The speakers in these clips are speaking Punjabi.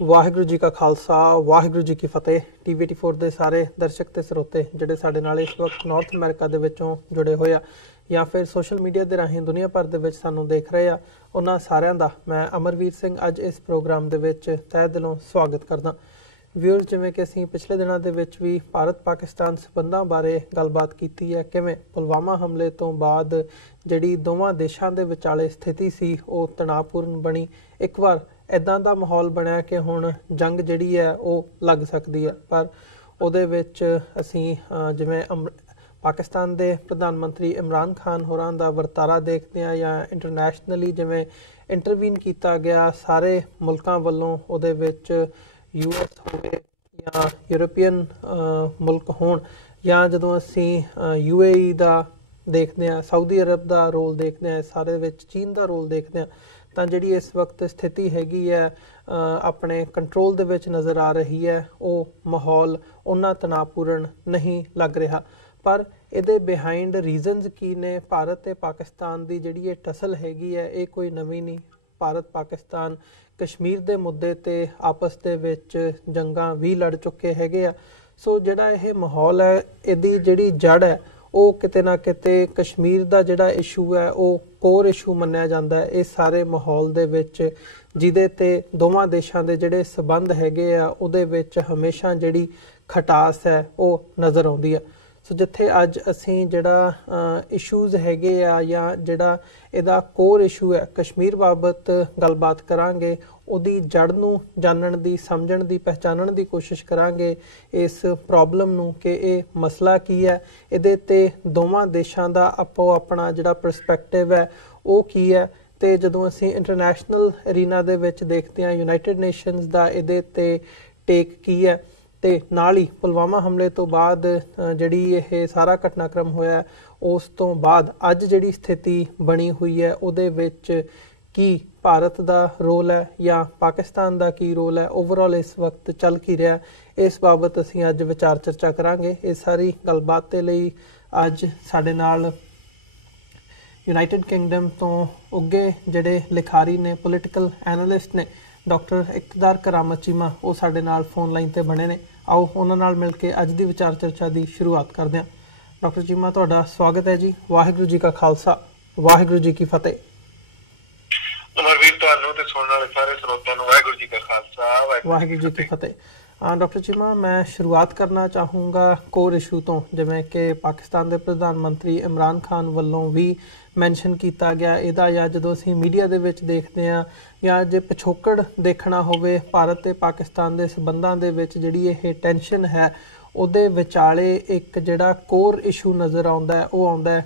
ਵਾਹਿਗੁਰੂ ਜੀ ਕਾ ਖਾਲਸਾ ਵਾਹਿਗੁਰੂ ਜੀ ਕੀ ਫਤਿਹ। TV 84 ਦੇ ਸਾਰੇ ਦਰਸ਼ਕ ਤੇ ਸਰੋਤੇ ਜਿਹੜੇ ਸਾਡੇ ਨਾਲ ਇਸ ਵਕਤ ਨਾਰਥ ਅਮਰੀਕਾ ਦੇ ਵਿੱਚੋਂ ਜੁੜੇ ਹੋਏ ਆ ਜਾਂ ਫਿਰ ਸੋਸ਼ਲ ਮੀਡੀਆ ਦੇ ਰਾਹੀਂ ਦੁਨੀਆ ਭਰ ਦੇ ਵਿੱਚ ਸਾਨੂੰ ਦੇਖ ਰਹੇ ਆ, ਉਹਨਾਂ ਸਾਰਿਆਂ ਦਾ ਮੈਂ ਅਮਰਵੀਰ ਸਿੰਘ ਅੱਜ ਇਸ ਪ੍ਰੋਗਰਾਮ ਦੇ ਵਿੱਚ ਤਹਿ ਦਿਲੋਂ ਸਵਾਗਤ ਕਰਦਾ। ਵਿਊਅਰਸ, ਜਿਵੇਂ ਕਿ ਅਸੀਂ ਪਿਛਲੇ ਦਿਨਾਂ ਦੇ ਵਿੱਚ ਵੀ ਭਾਰਤ ਪਾਕਿਸਤਾਨ ਸਬੰਧਾਂ ਬਾਰੇ ਗੱਲਬਾਤ ਕੀਤੀ ਹੈ, ਕਿਵੇਂ ਪੁਲਵਾਮਾ ਹਮਲੇ ਤੋਂ ਬਾਅਦ ਜਿਹੜੀ ਦੋਵਾਂ ਦੇਸ਼ਾਂ ਦੇ ਵਿਚਾਲੇ ਸਥਿਤੀ ਸੀ ਉਹ ਤਣਾਅਪੂਰਨ ਬਣੀ। ਇੱਕ ਵਾਰ ਇੱਦਾਂ ਦਾ ਮਾਹੌਲ ਬਣਿਆ ਕਿ ਹੁਣ ਜੰਗ ਜਿਹੜੀ ਹੈ ਉਹ ਲੱਗ ਸਕਦੀ ਹੈ, ਪਰ ਉਹਦੇ ਵਿੱਚ ਅਸੀਂ ਜਿਵੇਂ ਪਾਕਿਸਤਾਨ ਦੇ ਪ੍ਰਧਾਨ ਮੰਤਰੀ ਇਮਰਾਨ ਖਾਨ ਹੋਰਾਂ ਦਾ ਵਰਤਾਰਾ ਦੇਖਦੇ ਹਾਂ ਜਾਂ ਇੰਟਰਨੈਸ਼ਨਲੀ ਜਿਵੇਂ ਇੰਟਰਵੀਨ ਕੀਤਾ ਗਿਆ ਸਾਰੇ ਮੁਲਕਾਂ ਵੱਲੋਂ, ਉਹਦੇ ਵਿੱਚ US ਹੋਵੇ ਜਾਂ ਯੂਰਪੀਅਨ ਮੁਲਕ ਹੋਣ ਜਾਂ ਜਦੋਂ ਅਸੀਂ UAE ਦਾ ਦੇਖਦੇ ਹਾਂ, ਸਾਊਦੀ ਅਰਬ ਦਾ ਰੋਲ ਦੇਖਦੇ ਹਾਂ, ਸਾਰੇ ਵਿੱਚ ਚੀਨ ਦਾ ਰੋਲ ਦੇਖਦੇ ਹਾਂ, ਤਾਂ ਜਿਹੜੀ ਇਸ ਵਕਤ ਸਥਿਤੀ ਹੈਗੀ ਹੈ ਆਪਣੇ ਕੰਟਰੋਲ ਦੇ ਵਿੱਚ ਨਜ਼ਰ ਆ ਰਹੀ ਹੈ। ਉਹ ਮਾਹੌਲ ਉਹਨਾਂ ਤਣਾਅਪੂਰਨ ਨਹੀਂ ਲੱਗ ਰਿਹਾ, ਪਰ ਇਹਦੇ ਬਿਹਾਈਂਡ ਰੀਜ਼ਨਸ ਕੀ ਨੇ? ਭਾਰਤ ਤੇ ਪਾਕਿਸਤਾਨ ਦੀ ਜਿਹੜੀ ਇਹ ਟਸਲ ਹੈਗੀ ਹੈ ਇਹ ਕੋਈ ਨਵੀਂ ਨਹੀਂ। ਭਾਰਤ ਪਾਕਿਸਤਾਨ ਕਸ਼ਮੀਰ ਦੇ ਮੁੱਦੇ ਤੇ ਆਪਸ ਦੇ ਵਿੱਚ ਜੰਗਾਂ ਵੀ ਲੜ ਚੁੱਕੇ ਹੈਗੇ ਆ। ਸੋ ਜਿਹੜਾ ਇਹ ਮਾਹੌਲ ਹੈ, ਇਹਦੀ ਜਿਹੜੀ ਜੜ ਹੈ ਉਹ ਕਿਤੇ ਨਾ ਕਿਤੇ ਕਸ਼ਮੀਰ ਦਾ ਜਿਹੜਾ ਇਸ਼ੂ ਹੈ ਉਹ ਕੋਰ ਇਸ਼ੂ ਮੰਨਿਆ ਜਾਂਦਾ ਹੈ ਇਸ ਸਾਰੇ ਮਾਹੌਲ ਦੇ ਵਿੱਚ, ਜਿਹਦੇ ਤੇ ਦੋਵਾਂ ਦੇਸ਼ਾਂ ਦੇ ਜਿਹੜੇ ਸਬੰਧ ਹੈਗੇ ਆ ਉਹਦੇ ਵਿੱਚ ਹਮੇਸ਼ਾ ਜਿਹੜੀ ਖਟਾਸ ਹੈ ਉਹ ਨਜ਼ਰ ਆਉਂਦੀ ਹੈ। ਸੋ ਜਿੱਥੇ ਅੱਜ ਅਸੀਂ ਜਿਹੜਾ ਇਸ਼ੂਜ਼ ਹੈਗੇ ਆ ਜਾਂ ਜਿਹੜਾ ਇਹਦਾ ਕੋਰ ਇਸ਼ੂ ਹੈ ਕਸ਼ਮੀਰ ਬਾਬਤ ਗੱਲਬਾਤ ਕਰਾਂਗੇ, ਉਹਦੀ ਜੜ ਨੂੰ ਜਾਣਨ ਦੀ, ਸਮਝਣ ਦੀ, ਪਹਿਚਾਨਣ ਦੀ ਕੋਸ਼ਿਸ਼ ਕਰਾਂਗੇ ਇਸ ਪ੍ਰੋਬਲਮ ਨੂੰ ਕਿ ਇਹ ਮਸਲਾ ਕੀ ਹੈ, ਇਹਦੇ ਤੇ ਦੋਵਾਂ ਦੇਸ਼ਾਂ ਦਾ ਆਪੋ ਆਪਣਾ ਜਿਹੜਾ ਪਰਸਪੈਕਟਿਵ ਹੈ ਉਹ ਕੀ ਹੈ। ਤੇ ਜਦੋਂ ਅਸੀਂ ਇੰਟਰਨੈਸ਼ਨਲ ਅਰੀਨਾ ਦੇ ਵਿੱਚ ਦੇਖਦੇ ਹਾਂ ਯੂਨਾਈਟਿਡ ਨੇਸ਼ਨਸ ਦਾ ਇਹਦੇ ਤੇ ਟੇਕ ਕੀ ਹੈ, ਤੇ ਨਾਲ ਹੀ ਪੁਲਵਾਮਾ ਹਮਲੇ ਤੋਂ ਬਾਅਦ ਜਿਹੜੀ ਇਹ ਸਾਰਾ ਘਟਨਾਕ੍ਰਮ ਹੋਇਆ ਉਸ ਤੋਂ ਬਾਅਦ ਅੱਜ ਜਿਹੜੀ ਸਥਿਤੀ ਬਣੀ ਹੋਈ ਹੈ ਉਹਦੇ ਵਿੱਚ ਕੀ ਭਾਰਤ ਦਾ ਰੋਲ ਹੈ ਜਾਂ ਪਾਕਿਸਤਾਨ ਦਾ ਕੀ ਰੋਲ ਹੈ, ਓਵਰਆਲ ਇਸ ਵਕਤ ਚੱਲ ਕੀ ਰਿਹਾ, ਇਸ ਬਾਬਤ ਅਸੀਂ ਅੱਜ ਵਿਚਾਰ ਚਰਚਾ ਕਰਾਂਗੇ। ਇਸ ਸਾਰੀ ਗੱਲਬਾਤ ਦੇ ਲਈ ਅੱਜ ਸਾਡੇ ਨਾਲ ਯੂਨਾਈਟਿਡ ਕਿੰਗਡਮ ਤੋਂ ਉੱਘੇ ਜਿਹੜੇ ਲਿਖਾਰੀ ਨੇ, ਪੋਲੀਟੀਕਲ ਐਨਾਲਿਸਟ ਨੇ, ਡਾਕਟਰ ਇਕਤਦਾਰ ਕਰਾਮਤ ਚੀਮਾ, ਉਹ ਸਾਡੇ ਨਾਲ ਫੋਨ ਲਾਈਨ ਤੇ ਬਣੇ ਨੇ। ਆਓ ਉਹਨਾਂ ਨਾਲ ਮਿਲ ਕੇ ਅੱਜ ਦੀ ਵਿਚਾਰ ਚਰਚਾ ਦੀ ਸ਼ੁਰੂਆਤ ਕਰਦੇ ਹਾਂ। ਡਾਕਟਰ ਚੀਮਾ, ਤੁਹਾਡਾ ਸਵਾਗਤ ਹੈ ਜੀ। ਵਾਹਿਗੁਰੂ ਜੀ ਕਾ ਖਾਲਸਾ ਵਾਹਿਗੁਰੂ ਜੀ ਕੀ ਫਤਿਹ। ਅਮਰਵੀਰ, ਤੁਹਾਨੂੰ ਤੇ ਸੁਣਨ ਵਾਲੇ ਸਾਰੇ ਸਰੋਤਿਆਂ ਨੂੰ ਵਾਹਿਗੁਰੂ ਜੀ ਕਾ ਖਾਲਸਾ ਵਾਹਿਗੁਰੂ ਜੀ ਕੀ ਫਤਿਹ। ਡਾਕਟਰ ਚੀਮਾ, ਮੈਂ ਸ਼ੁਰੂਆਤ ਕਰਨਾ ਚਾਹੂੰਗਾ ਕੋਰ ਇਸ਼ੂ ਤੋਂ, ਜਿਵੇਂ ਕਿ ਪਾਕਿਸਤਾਨ ਦੇ ਪ੍ਰਧਾਨ ਮੰਤਰੀ ਇਮਰਾਨ ਖਾਨ ਵੱਲੋਂ ਵੀ ਮੈਂਸ਼ਨ ਕੀਤਾ ਗਿਆ ਇਹਦਾ, ਜਾਂ ਜਦੋਂ ਅਸੀਂ ਮੀਡੀਆ ਦੇ ਵਿੱਚ ਦੇਖਦੇ ਹਾਂ ਜਾਂ ਜੇ ਪਿਛੋਕੜ ਦੇਖਣਾ ਹੋਵੇ ਭਾਰਤ ਤੇ ਪਾਕਿਸਤਾਨ ਦੇ ਸਬੰਧਾਂ ਦੇ ਵਿੱਚ ਜਿਹੜੀ ਇਹ ਟੈਨਸ਼ਨ ਹੈ ਉਹਦੇ ਵਿਚਾਲੇ ਇੱਕ ਜਿਹੜਾ ਕੋਰ ਇਸ਼ੂ ਨਜ਼ਰ ਆਉਂਦਾ ਹੈ ਉਹ ਆਉਂਦਾ ਹੈ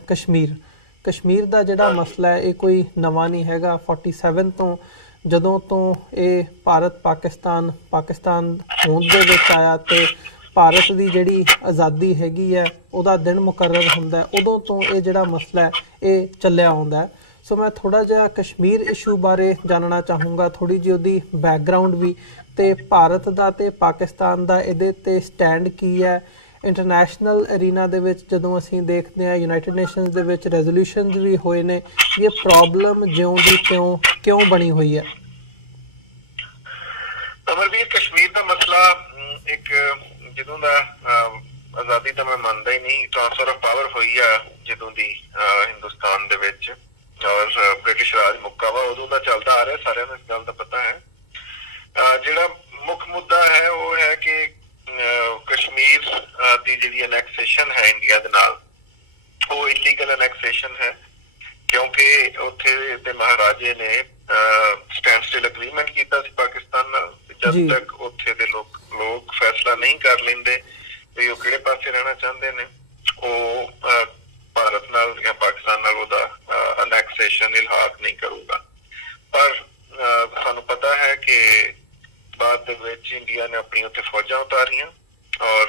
ਕਸ਼ਮੀਰ ਦਾ ਜਿਹੜਾ ਮਸਲਾ ਹੈ ਇਹ ਕੋਈ ਨਵਾਂ ਨਹੀਂ ਹੈਗਾ। 47 ਤੋਂ ਜਦੋਂ ਤੋਂ ਇਹ ਭਾਰਤ ਪਾਕਿਸਤਾਨ ਹੋਂਦ ਦੇ ਵਿੱਚ ਆਇਆ ਤੇ ਭਾਰਤ ਦੀ ਜਿਹੜੀ ਆਜ਼ਾਦੀ ਹੈਗੀ ਹੈ ਉਹਦਾ ਦਿਨ ਮੁਕਰਰ ਹੁੰਦਾ ਹੈ, ਉਦੋਂ ਤੋਂ ਇਹ ਜਿਹੜਾ ਮਸਲਾ ਹੈ ਇਹ ਚੱਲਿਆ ਆਉਂਦਾ ਹੈ। ਸੋ ਮੈਂ ਥੋੜ੍ਹਾ ਜਿਹਾ ਕਸ਼ਮੀਰ ਇਸ਼ੂ ਬਾਰੇ ਜਾਣਨਾ ਚਾਹੂੰਗਾ, ਥੋੜ੍ਹੀ ਜਿਹੀ ਉਹਦੀ ਬੈਕਗਰਾਊਂਡ ਵੀ, ਤੇ ਭਾਰਤ ਦਾ ਤੇ ਪਾਕਿਸਤਾਨ ਦਾ ਇਹਦੇ ਤੇ ਸਟੈਂਡ ਕੀ ਹੈ। ਇੰਟਰਨੈਸ਼ਨਲ ਅਰੀਨਾ ਦੇ ਵਿੱਚ ਜਦੋਂ ਅਸੀਂ ਦੇਖਦੇ ਹਾਂ ਯੂਨਾਈਟਿਡ ਨੇਸ਼ਨਸ ਦੇ ਵਿੱਚ ਰੈਜ਼ੋਲੂਸ਼ਨਸ ਵੀ ਹੋਏ ਨੇ, ਇਹ ਪ੍ਰੋਬਲਮ ਜਿਉਂ ਦੀ ਤਿਉਂ ਕਿਉਂ ਬਣੀ ਹੋਈ ਹੈ? ਅਮਰਵੀਰ, ਕਸ਼ਮੀਰ ਦਾ ਮਸਲਾ ਇੱਕ ਜਦੋਂ ਦਾ ਆਜ਼ਾਦੀ ਤਾਂ ਮੈਂ ਮੰਨਦਾ ਹੀ ਨਹੀਂ, ਟ੍ਰਾਂਸਫਰ ਆਫ ਪਾਵਰ ਹੋਈ ਆ ਜਦੋਂ ਦੀ ਹਿੰਦੁਸਤਾਨ ਦੇ ਵਿੱਚ ਔਰ ਬ੍ਰਿਟਿਸ਼ ਰਾਜ ਮੁੱਕਾ ਵਾ, ਉਦੋਂ ਦਾ ਚੱਲਦਾ ਆ ਰਿਹਾ, ਸਾਰਿਆਂ ਨੂੰ ਇਸ ਗੱਲ ਦਾ ਪਤਾ ਹੈ। ਜਿਹੜਾ ਮੁੱਖ ਮੁੱਦਾ ਹੈ ਉਹ ਹੈ ਕਿ ਕਸ਼ਮੀਰ ਦੀ ਜਿਹੜੀ ਅਨੈਕਸੇਸ਼ਨ ਹੈ ਇੰਡੀਆ ਦੇ ਨਾਲ, ਉਹ ਇਲੀਗਲ ਅਨੈਕਸੇਸ਼ਨ ਹੈ, ਕਿਉਂਕਿ ਉੱਥੇ ਦੇ ਮਹਾਰਾਜੇ ਨੇ ਸਟੈਂਡ ਸਟਿਲ ਅਗਰੀਮੈਂਟ ਕੀਤਾ ਸੀ ਪਾਕਿਸਤਾਨ ਨਾਲ। ਜਦ ਤੱਕ ਉੱਥੇ ਦੇ ਲੋਕ ਫੈਸਲਾ ਨਹੀਂ ਕਰ ਲੈਂਦੇ ਵੀ ਉਹ ਕਿਹੜੇ ਪਾਸੇ ਰਹਿਣਾ ਚਾਹੁੰਦੇ ਨੇ, ਉਹ ਭਾਰਤ ਨਾਲ ਜਾਂ ਪਾਕਿਸਤਾਨ ਨਾਲ ਉਹਦਾ ਅਨੈਕਸੇਸ਼ਨ ਇਲਹਾਕ ਨਹੀਂ ਕਰੂਗਾ। ਪਰ ਸਾਨੂੰ ਪਤਾ ਹੈ ਕਿ ਬਾਅਦ ਦੇ ਵਿੱਚ ਇੰਡੀਆ ਨੇ ਆਪਣੀ ਉੱਥੇ ਫੌਜਾਂ ਉਤਾਰੀਆਂ ਔਰ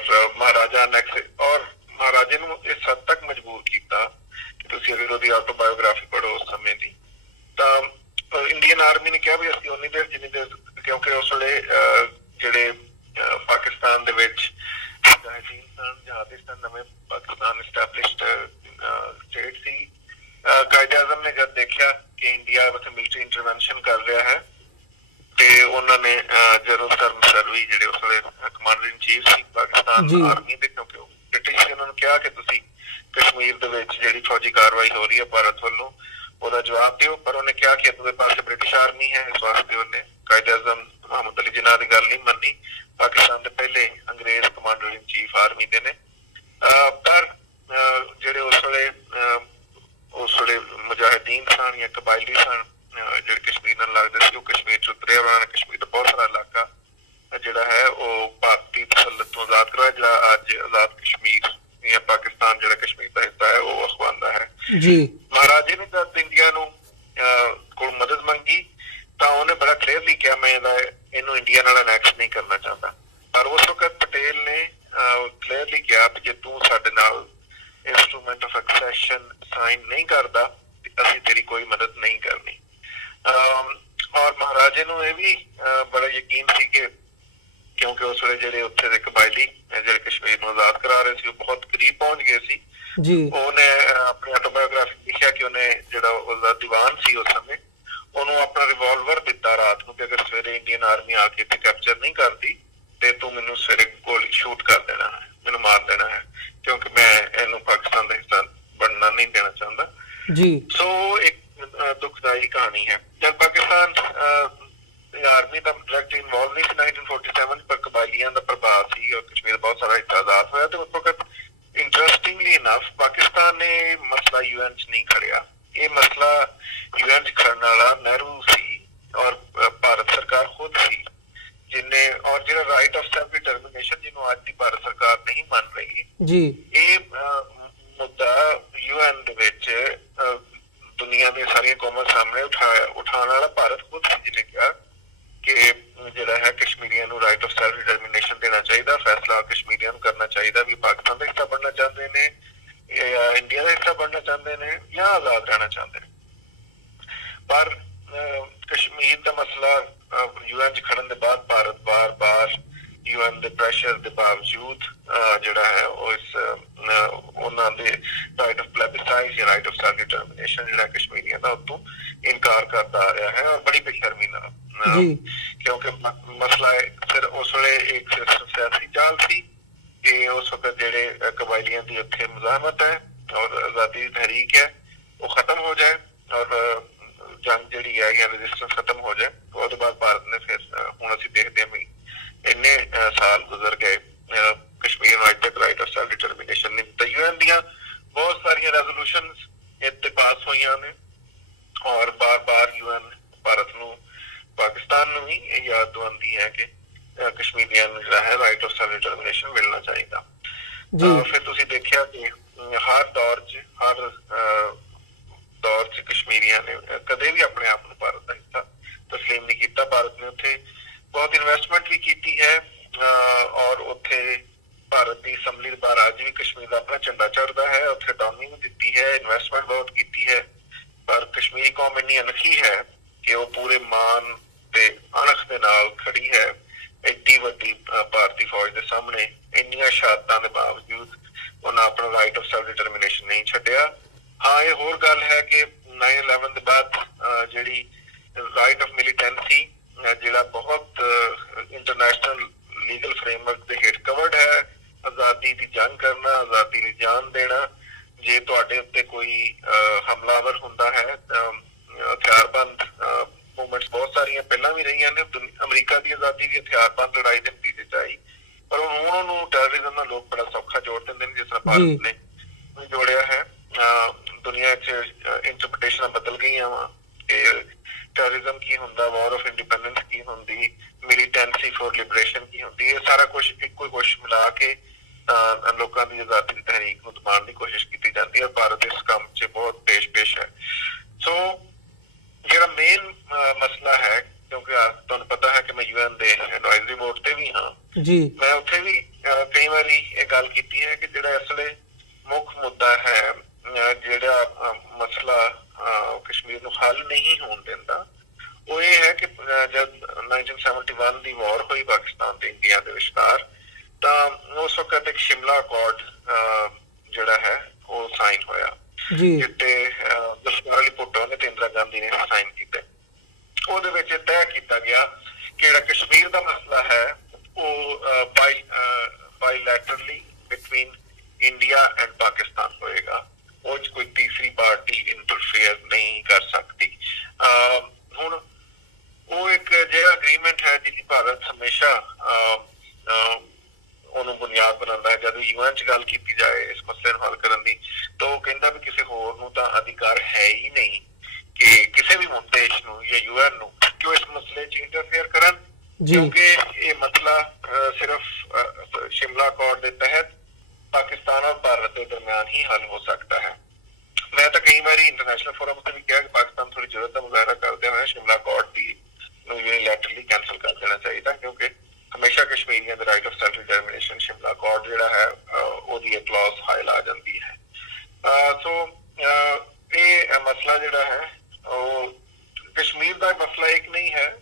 ਮਹਾਰਾਜੇ ਨੂੰ ਇਸ ਹੱਦ ਤੱਕ ਮਜਬੂਰ ਕੀਤਾ ਕਿ ਤੁਸੀਂ ਅਗਰ ਉਹਦੀ ਆਟੋਬਾਇਓਗ੍ਰਾਫੀ ਪੜ੍ਹੋ ਉਸ ਸਮੇਂ ਦੀ, ਤਾਂ ਇੰਡੀਅਨ ਆਰਮੀ ਨੇ ਕਿਹਾ ਵੀ ਅਸੀਂ ਉਨੀ ਦੇਰ ਜਿੰਨੀ ਦੇਰ, ਕਿਉਂਕਿ ਉਸ ਵੇਲੇ ਜਿਹੜੇ ਪਾਕਿਸਤਾਨ ਦੇ ਵਿੱਚ ਨਵੇਂ ਪਾਕਿਸਤਾਨ ਐਸਟੈਬਲਿਸ਼ਡ ਸਟੇਟ ਸੀ, ਕਾਇਦੇ ਆਜ਼ਮ ਨੇ ਜਦ ਦੇਖਿਆ ਕਿ ਇੰਡੀਆ ਉੱਥੇ ਮਿਲਟਰੀ ਇੰਟਰਵੈਂਸ਼ਨ ਕਰ ਰਿਹਾ ਹੈ ਤੇ ਉਹਨਾਂ ਨੇ ਜਨਰਲ ਸਰਵੀ ਜਿਹੜੇ ਉਸ ਵੇਲੇ ਕਮਾਂਡਰ ਇਨ ਚੀਫ ਸੀ ਪਾਕਿਸਤਾਨ ਆਰਮੀ ਦੇ, ਕਿਉਂਕਿ ਉਹ ਬ੍ਰਿਟਿਸ਼, ਉਹਨਾਂ ਨੂੰ ਕਿਹਾ ਕਿ ਤੁਸੀਂ ਕਸ਼ਮੀਰ ਦੇ ਵਿੱਚ ਜਿਹੜੀ ਫੌਜੀ ਕਾਰਵਾਈ ਹੋ ਰਹੀ ਹੈ ਭਾਰਤ ਵੱਲੋਂ ਉਹਦਾ ਜਵਾਬ ਦਿਓ, ਪਰ ਉਹਨੇ ਕਿਹਾ ਕਿ ਦੂਜੇ ਪਾਸੇ ਬ੍ਰਿਟਿਸ਼ ਆਰਮੀ ਹੈ, ਇਸ ਵਾਸਤੇ ਉਹਨੇ ਕਾਇਦ ਆਜ਼ਮ ਮੁਹੰਮਦ ਅਲੀ ਜਿਨਾਹ ਦੀ ਗੱਲ ਨਹੀਂ ਮੰਨੀ। ਪਾਕਿਸਤਾਨ ਦੇ ਪਹਿਲੇ ਅੰਗਰੇਜ਼ ਕਮਾਂਡਰ ਇਨ ਚੀਫ ਆਰਮੀ ਦੇ ਨੇ। ਪਰ ਜਿਹੜੇ ਉਸ ਵੇਲੇ ਮੁਜਾਹਿਦੀਨ ਸਨ ਜਾਂ ਕਬਾਇਲੀ ਸਨ ਜਿਹੜੇ ਕਸ਼ਮੀਰ ਨਾਲ ਲੱਗਦੇ ਸੀ, ਉਹ ਕਸ਼ਮੀਰ ਚ ਉਤਰੇ। ਉਹਨਾਂ ਨੇ ਕਸ਼ਮੀਰ ਦਾ ਬਹੁਤ ਸਾਰਾ ਇਲਾਕਾ ਜਿਹੜਾ ਹੈ ਉਹ ਭਾਰਤੀ ਤਸੱਲਤ ਤੋਂ ਆਜ਼ਾਦ ਕਰਵਾਇਆ, ਜਿਹੜਾ ਅੱਜ ਆਜ਼ਾਦ ਕਸ਼ਮੀਰ ਜਾਂ ਪਾਕਿਸਤਾਨ ਜਿਹੜਾ ਕਸ਼ਮੀਰ ਦਾ ਹਿੱਸਾ ਹੈ ਉਹ ਅਖਵਾਉਂਦਾ ਹੈ ਜੀ। ਮਹਾਰਾਜੇ ਨੇ ਜਦ ਇੰਡੀਆ ਨੂੰ ਕੋਲ ਮਦਦ ਮੰਗੀ ਤਾਂ ਉਹਨੇ ਬੜਾ ਕਲੀਅਰਲੀ ਕਿਹਾ ਮੈਂ ਇਹਨੂੰ ਇੰਡੀਆ ਨਾਲ ਅਨੈਕਸ ਨਹੀਂ ਕਰਨਾ ਚਾਹੁੰਦਾ, ਪਰ ਉਸ ਵਕਤ ਪਟੇਲ ਨੇ ਕਲੀਅਰਲੀ ਕਿਹਾ ਕਿ ਜੇ ਤੂੰ ਸਾਡੇ ਨਾਲ ਇੰਸਟਰੂਮੈਂਟ ਆਫ ਐਕਸੈਸ਼ਨ ਸਾਈਨ ਨਹੀਂ ਕਰਦਾ ਤੇ ਅਸੀਂ ਤੇਰੀ ਕੋਈ ਮਦਦ ਨਹੀਂ ਕਰਨੀ। ਔਰ ਮਹਾਰਾਜੇ ਨੂੰ ਇਹ ਵੀ ਬੜਾ ਯਕੀਨ ਸੀ ਕਿ ਕਿਉਂਕਿ ਉਸ ਵੇਲੇ ਜਿਹੜੇ ਉੱਥੇ ਦੇ ਕਬਾਇਲੀ ਜਿਹੜੇ ਕਸ਼ਮੀਰ ਨੂੰ ਆਜ਼ਾਦ ਕਰਾ ਰਹੇ ਸੀ ਉਹ ਬਹੁਤ ਕਰੀਬ ਪਹੁੰਚ ਗਏ ਸੀ ਜੀ। ਉਹਨੇ ਆਪਣੀ ਆਟੋਬਾਇਓਗ੍ਰਾਫੀ ਲਿਖਿਆ ਕਿ ਉਹਨੇ ਜਿਹੜਾ ਉਹਦਾ ਦੀਵਾਨ ਸੀ ਉਸ ਸਮੇਂ ਉਹਨੂੰ ਆਪਣਾ ਰਿਵਾਲਵਰ ਦਿੱਤਾ ਰਾਤ ਨੂੰ ਕਿ ਅਗਰ ਸਵੇਰੇ ਇੰਡੀਅਨ ਆਰਮੀ ਆ ਕੇ ਇੱਥੇ ਕੈਪਚਰ ਨਹੀਂ ਕਰਦੀ ਤੇ ਤੂੰ ਮੈਨੂੰ ਸਵੇਰੇ ਗੋਲੀ ਸ਼ੂਟ ਕਰ ਦੇਣਾ ਹੈ, ਮੈਨੂੰ ਮਾਰ ਦੇਣਾ ਹੈ, ਕਿਉਂਕਿ ਮੈਂ ਇਹਨੂੰ ਪਾਕਿਸਤਾਨ ਦਾ ਹਿੱਸਾ ਬਣਨਾ ਨਹੀਂ ਦੇਣਾ ਚਾਹੁੰਦਾ ਜੀ। ਸੋ ਇੱਕ ਦੁਖਦਾਈ ਕਹਾਣੀ ਹੈ। ਜਦ ਪਾਕਿਸਤਾਨ ਆਰਮੀ ਦਾ ਡਾਇਰੈਕਟ ਇਨਵੋਲਵ ਨਹੀਂ ਸੀ 1947 ਪਰ ਕਬਾਇਲੀਆਂ ਦਾ ਪ੍ਰਭਾਵ ਸੀ ਔਰ ਕਸ਼ਮੀਰ ਬਹੁਤ ਸਾਰਾ ਹਿੱਸਾ ਆਜ਼ਾਦ ਹੋਇਆ। ਤੇ ਉਸ ਵਕਤ ਇੰਟਰਸਟਿੰਗਲੀ ਇਨਫ ਪਾਕਿਸਤਾਨ ਨੇ ਮਸਲਾ UN 'ਚ ਨਹੀਂ ਖੜਿਆ। ਇਹ ਮਸਲਾ UN 'ਚ ਖੜਨ ਵਾਲਾ ਨਹਿਰੂ ਸੀ ਔਰ ਭਾਰਤ ਸਰਕਾਰ ਖੁਦ ਸੀ ਜਿਨੇ, ਔਰ ਜਿਹੜਾ ਰਾਈਟ ਆਫ ਸੈਲਫ ਡਿਟਰਮੀਨੇਸ਼ਨ ਜਿਹਨੂੰ ਅੱਜ ਦੀ ਭਾਰਤ ਸਰਕਾਰ ਨਹੀਂ ਮੰਨ ਰਹੀ ਜੀ, ਇਹ ਮੁੱਦਾ UN ਦੇ ਵਿੱਚ ਦੁਨੀਆ ਦੀਆਂ ਸਾਰੀਆਂ ਕੌਮਾਂ ਸਾਹਮਣੇ ਉਠਾਉਣ ਵਾਲਾ ਭਾਰਤ ਖੁਦ ਸੀ ਜਿਹਨੇ ਕਿਹਾ ਕਿ ਜਿਹੜਾ ਹੈ ਕਸ਼ਮੀਰੀਆਂ ਨੂੰ ਰਾਈਟ ਆਫ ਸੈਲਫ ਡਿਟਰਮੀਨੇਸ਼ਨ ਦੇਣਾ ਚਾਹੀਦਾ, ਫੈਸਲਾ ਕਸ਼ਮੀਰੀਆਂ ਨੂੰ ਕਰਨਾ ਚਾਹੀਦਾ ਵੀ ਪਾਕਿਸਤਾਨ ਦਾ ਹਿੱਸਾ ਬਣਨਾ ਚਾਹੁੰਦੇ ਨੇ ਜਾਂ ਇੰਡੀਆ ਦਾ ਹਿੱਸਾ ਬਣਨਾ ਚਾਹੁੰਦੇ ਨੇ ਜਾਂ ਆਜ਼ਾਦ ਰਹਿਣਾ ਚਾਹੁੰਦੇ ਨੇ। ਪਰ ਕਸ਼ਮੀਰ ਦਾ ਮਸਲਾ UN 'ਚ ਖੜਨ ਦੇ ਬਾਅਦ ਭਾਰਤ ਬਾਰ UN ਦੇ ਪ੍ਰੈਸ਼ਰ ਦੇ ਬਾਵਜੂਦ ਜਿਹੜਾ ਹੈ ਉਹ ਉਹਨਾਂ ਦੇ ਰਾਈਟ ਆਫ ਪਲੈਬਿਸਾਈਡ ਜਾਂ ਰਾਈਟ ਆਫ ਸੈਲਫ ਡਿਟਰਮੀਨੇਸ਼ਨ ਜਿਹੜਾ ਕਸ਼ਮੀਰੀਆਂ ਦਾ ਉਤੋਂ ਇਨਕਾਰ ਕਰਦਾ ਆ ਰਿਹਾ ਹੈ ਔਰ ਬੜੀ ਬੇਸ਼ਰਮੀ ਨਾਲ, ਕਿਉਂਕਿ ਮਸਲਾ ਫਿਰ ਉਸ ਵੇਲੇ ਇੱਕ ਸਿਆਸੀ ਚਾਲ ਸੀ ਕਿ ਉਸ ਵਕਤ ਜਿਹੜੇ ਕਬਾਇਲੀਆਂ ਦੀ ਉੱਥੇ ਮੁਜ਼ਾਹਮਤ ਹੈ ਔਰ ਆਜ਼ਾਦੀ ਦੀ ਤਹਿਰੀਕ ਹੈ ਉਹ ਖਤਮ ਹੋ ਜਾਏ ਔਰ ਜੰਗ ਜਿਹੜੀ ਹੈ ਜਾਂ ਰਜਿਸਟੈਂਸ ਖਤਮ ਹੋ ਜਾਏ। ਉਹਦੇ ਬਾਅਦ ਭਾਰਤ ਨੇ ਫਿਰ ਹੁਣ ਅਸੀਂ ਦੇਖਦੇ ਹਾਂ ਵੀ ਇੰਨੇ ਸਾਲ ਗੁਜ਼ਰ ਗਏ ਕਸ਼ਮੀਰ ਨੂੰ ਅੱਜ ਤੱਕ ਰਾਈਟ ਆਫ ਸੈਲਫ ਡਿਟਰਮੀਨੇਸ਼ਨ ਨਹੀਂ ਦਿੱਤਾ। UN ਦੀਆਂ ਬਹੁਤ ਸਾਰੀਆਂ ਰੈਜ਼ੋਲੂਸ਼ਨਸ ਇੱਥੇ ਪਾਸ ਹੋਈਆਂ ਨੇ ਔਰ ਬਾਰ UN ਭਾਰਤ ਨੂੰ ਪਾਕਿਸਤਾਨ ਨੂੰ ਵੀ ਇਹ ਯਾਦ ਦਵਾਉਂਦੀ ਹੈ ਕਿ ਕਸ਼ਮੀਰੀਆਂ ਨੂੰ ਜਿਹੜਾ ਹੈ ਰਾਈਟ ਆਫ ਸੈਲਫ ਡਿਟਰਮੀਨੇਸ਼ਨ ਮਿਲਣਾ ਚਾਹੀਦਾ। ਫਿਰ ਤੁਸੀਂ ਦੇਖਿਆ ਕਿ ਹਰ ਦੌਰ 'ਚ ਕਸ਼ਮੀਰੀਆਂ ਨੇ ਕਦੇ ਵੀ ਆਪਣੇ ਆਪ ਨੂੰ ਭਾਰਤ ਦਾ ਹਿੱਸਾ ਤਸਲੀਮ ਨਹੀਂ ਕੀਤਾ। ਭਾਰਤ ਨੇ ਉੱਥੇ ਬਹੁਤ ਇਨਵੈਸਟਮੈਂਟ ਵੀ ਕੀਤੀ ਹੈ ਔਰ ਉੱਥੇ ਭਾਰਤ ਦੀ ਅਸੈਂਬਲੀ ਦੇ ਬਾਹਰ ਅੱਜ ਵੀ ਕਸ਼ਮੀਰ ਦਾ ਆਪਣਾ ਝੰਡਾ ਚੜ੍ਹਦਾ ਹੈ। ਉੱਥੇ ਡਾਊਨਿੰਗ ਵੀ ਦਿੱਤੀ ਹੈ, ਇਨਵੈਸਟਮੈਂਟ ਬਹੁਤ ਕੀਤੀ ਹੈ, ਪਰ ਕਸ਼ਮੀਰੀ ਕੌਮ ਇੰਨੀ ਅਣਖੀ ਹੈ ਕਿ ਉਹ ਪੂਰੇ ਮਾਨ ਤੇ ਅਣਖ ਦੇ ਨਾਲ ਖੜੀ ਹੈ ਐਡੀ ਵੱਡੀ ਭਾਰਤੀ ਫੌਜ ਦੇ ਸਾਹਮਣੇ। ਇੰਨੀਆਂ ਸ਼ਹਾਦਤਾਂ ਦੇ ਬਾਵਜੂਦ ਉਹਨਾਂ ਆਪਣਾ ਰਾਈਟ ਆਫ ਸੈਲਫ ਡਿਟਰਮੀਨੇਸ਼ਨ ਨਹੀਂ ਛੱਡਿਆ। ਹਾਂ, ਇਹ ਹੋਰ ਗੱਲ ਹੈ ਕਿ 9/11 ਦੇ ਬਾਅਦ ਜਿਹੜੀ ਰਾਈਟ ਆਫ ਮਿਲੀਟੈਂਸੀ ਜਿਹੜਾ ਬਹੁਤ ਇੰਟਰਨੈਸ਼ਨਲ ਲੀਗਲ ਫਰੇਮਵਰਕ ਦੇ ਹੇਠ ਕਵਰਡ ਹੈ, ਆਜ਼ਾਦੀ ਦੀ ਜੰਗ ਕਰਨਾ, ਆਜ਼ਾਦੀ ਲਈ ਜਾਨ ਦੇਣਾ, ਜੇ ਤੁਹਾਡੇ ਉੱਤੇ ਕੋਈ ਹਮਲਾਵਰ ਹੁੰਦਾ ਹੈ, ਹਥਿਆਰਬੰਦ ਮੂਵਮੈਂਟਸ ਬਹੁਤ ਸਾਰੀਆਂ ਪਹਿਲਾਂ ਵੀ ਰਹੀਆਂ ਨੇ। ਅਮਰੀਕਾ ਦੀ ਆਜ਼ਾਦੀ ਦੀ ਹਥਿਆਰਬੰਦ ਲੜਾਈ ਦੇ ਨਤੀਜੇ 'ਚ ਆਈ, ਪਰ ਹੁਣ ਉਹਨੂੰ ਟੈਰਰਿਜ਼ਮ ਨਾਲ ਲੋਕ ਬੜਾ ਸੌਖਾ ਜੋੜ ਦਿੰਦੇ ਨੇ ਜਿਸ ਤਰ੍ਹਾਂ ਭਾਰਤ ਨੇ ਜੋੜਿਆ ਹੈ। ਦੁਨੀਆ 'ਚ ਇੰਟਰਪ੍ਰੀਟੇਸ਼ਨਾਂ ਬਦਲ ਗਈਆਂ ਵਾ ਕਿ ਟੈਰਰਿਜ਼ਮ ਕੀ ਹੁੰਦਾ, ਵਾਰ ਆਫ ਇੰਡੀਪੈਂਡੈਂਸ ਕੀ ਹੁੰਦੀ, ਮਿਲੀਟੈਂਸੀ ਫॉर ਲਿਬਰੇਸ਼ਨ ਕੀ ਹੁੰਦੀ। ਇਹ ਸਾਰਾ ਕੁਛ ਇੱਕੋ ਹੀ ਕੁਛ ਮਿਲਾ ਕੇ ਲੋਕਾਂ ਦੀ ਆਜ਼ਾਦੀ ਦੀ ਤਹਿਰੀਕ ਨੂੰ ਦਬਾਉਣ ਦੀ ਕੋਸ਼ਿਸ਼ ਕੀਤੀ ਜਾਂਦੀ ਹੈ। ਭਾਰਤ ਇਸ ਕੰਮ 'ਚ ਬਹੁਤ ਪੇਸ਼ ਹੈ। ਸੋ ਜਿਹੜਾ ਮੇਨ ਮਸਲਾ ਹੈ, ਕਿਉਂਕਿ ਤੁਹਾਨੂੰ ਪਤਾ ਹੈ ਕਿ ਮੈਂ UN ਦੇ ਐਡਵਾਈਜ਼ਰੀ ਬੋਰਡ ਤੇ ਵੀ ਹਾਂ ਜੀ, ਮੈਂ ਉੱਥੇ ਵੀ ਕਈ ਵਾਰੀ ਇਹ ਗੱਲ ਕੀਤੀ ਹੈ ਕਿ ਜਿਹੜਾ ਇਸ ਵੇਲੇ ਮੁੱਖ ਮੁੱਦਾ ਹੈ, ਜਿਹੜਾ ਮਸਲਾ ਕਸ਼ਮੀਰ ਨੂੰ ਹੱਲ ਨਹੀਂ ਹੋਣ ਦਿੰਦਾ, ਉਹ ਇਹ ਹੈ ਕਿ ਜਦ 1971 ਦੀ ਵਾਰ ਹੋਈ ਪਾਕਿਸਤਾਨ ਤੇ ਇੰਡੀਆ ਦੇ ਵਿਚਕਾਰ ਤਾਂ ਉਸ ਵਕਤ ਇੱਕ ਸ਼ਿਮਲਾ ਅਕੋਰਡ ਜਿਹੜਾ ਹੈ ਉਹ ਸਾਈਨ ਹੋਇਆ ਜਿੱਤੇ ਜਵਾਹਰਲਾਲ ਭੁੱਟੋ ਨੇ ਤੇ ਇੰਦਰਾ ਗਾਂਧੀ ਨੇ ਸਾਈਨ ਕੀਤੇ। ਉਹਦੇ ਵਿੱਚ ਤੈਅ ਕੀਤਾ ਗਿਆ ਜਿਹੜਾ ਕਸ਼ਮੀਰ ਦਾ ਮਸਲਾ ਹੈ ਉਹ ਬਾਇਲੈਟਰਲੀ ਬਿਟਵੀਨ ਇੰਡੀਆ ਐਂਡ ਪਾਕਿਸਤਾਨ ਹੋਏਗਾ। ਉਹ 'ਚ ਕੋਈ ਤੀਸਰੀ ਪਾਰਟੀ ਇੰਟਰਫੇਅਰ ਨਹੀਂ ਕਰ ਸਕਦੀ। ਹੁਣ ਉਹ ਇੱਕ ਜਿਹੜਾ ਅਗਰੀਮੈਂਟ ਹੈ ਜਿਹਦੀ ਭਾਰਤ ਹਮੇਸ਼ਾ ਉਹਨੂੰ ਬੁਨਿਆਦ ਬਣਾਉਂਦਾ ਹੈ। ਜਦੋਂ UN 'ਚ ਗੱਲ ਕੀਤੀ ਜਾਏ ਇਸ ਮਸਲੇ ਨੂੰ ਹੱਲ ਕਰਨ ਦੀ ਤਾਂ ਉਹ ਕਹਿੰਦਾ ਵੀ ਕਿਸੇ ਹੋਰ ਨੂੰ ਤਾਂ ਅਧਿਕਾਰ ਹੈ ਹੀ ਨਹੀਂ ਕਿ ਕਿਸੇ ਵੀ ਦੇਸ਼ ਨੂੰ ਜਾਂ UN ਨੂੰ ਕਿ ਉਹ ਇਸ ਮਸਲੇ 'ਚ ਇੰਟਰਫੇਅਰ ਕਰਨ, ਕਿਉਂਕਿ ਇਹ ਮਸਲਾ ਸਿਰਫ ਸ਼ਿਮਲਾ ਅਕੋਰਡ ਦੇ ਤਹਿਤ ਪਾਕਿਸਤਾਨ ਔਰ ਭਾਰਤ ਦੇ ਦਰਮਿਆਨ ਹੀ ਹੱਲ ਹੋ ਸਕਦਾ ਹੈ। ਮੈਂ ਤਾਂ ਕਈ ਵਾਰੀ ਇੰਟਰਨੈਸ਼ਨਲ ਫੋਰਮ ਤੇ ਵੀ ਕਿਹਾ ਕਿ ਪਾਕਿਸਤਾਨ ਥੋੜੀ ਜ਼ਰੂਰਤ ਦਾ ਮੁਜ਼ਾਹਰਾ ਕਰਦੇ ਹੋਏ ਸ਼ਿਮਲਾ ਅਕੋਰਡ ਦੀ ਨੂੰ ਯੂਨੀਲੈਟਰਲੀ ਕੈਂਸਲ ਕਰ ਦੇਣਾ ਚਾਹੀਦਾ, ਕਿਉਂਕਿ ਹਮੇਸ਼ਾ ਕਸ਼ਮੀਰੀਆਂ ਦਾ right of self determination Shimla accord ਜਿਹੜਾ ਹੈ ਉਹਦੀ ਇੱਕ ਕਲੌਜ਼ ਹਾਇਲ ਆ ਜਾਂਦੀ ਹੈ। ਇਹ ਮਸਲਾ ਜਿਹੜਾ ਹੈ ਉਹ ਕਸ਼ਮੀਰ ਦਾ ਮਸਲਾ ਇੱਕ ਨਹੀਂ ਹੈ।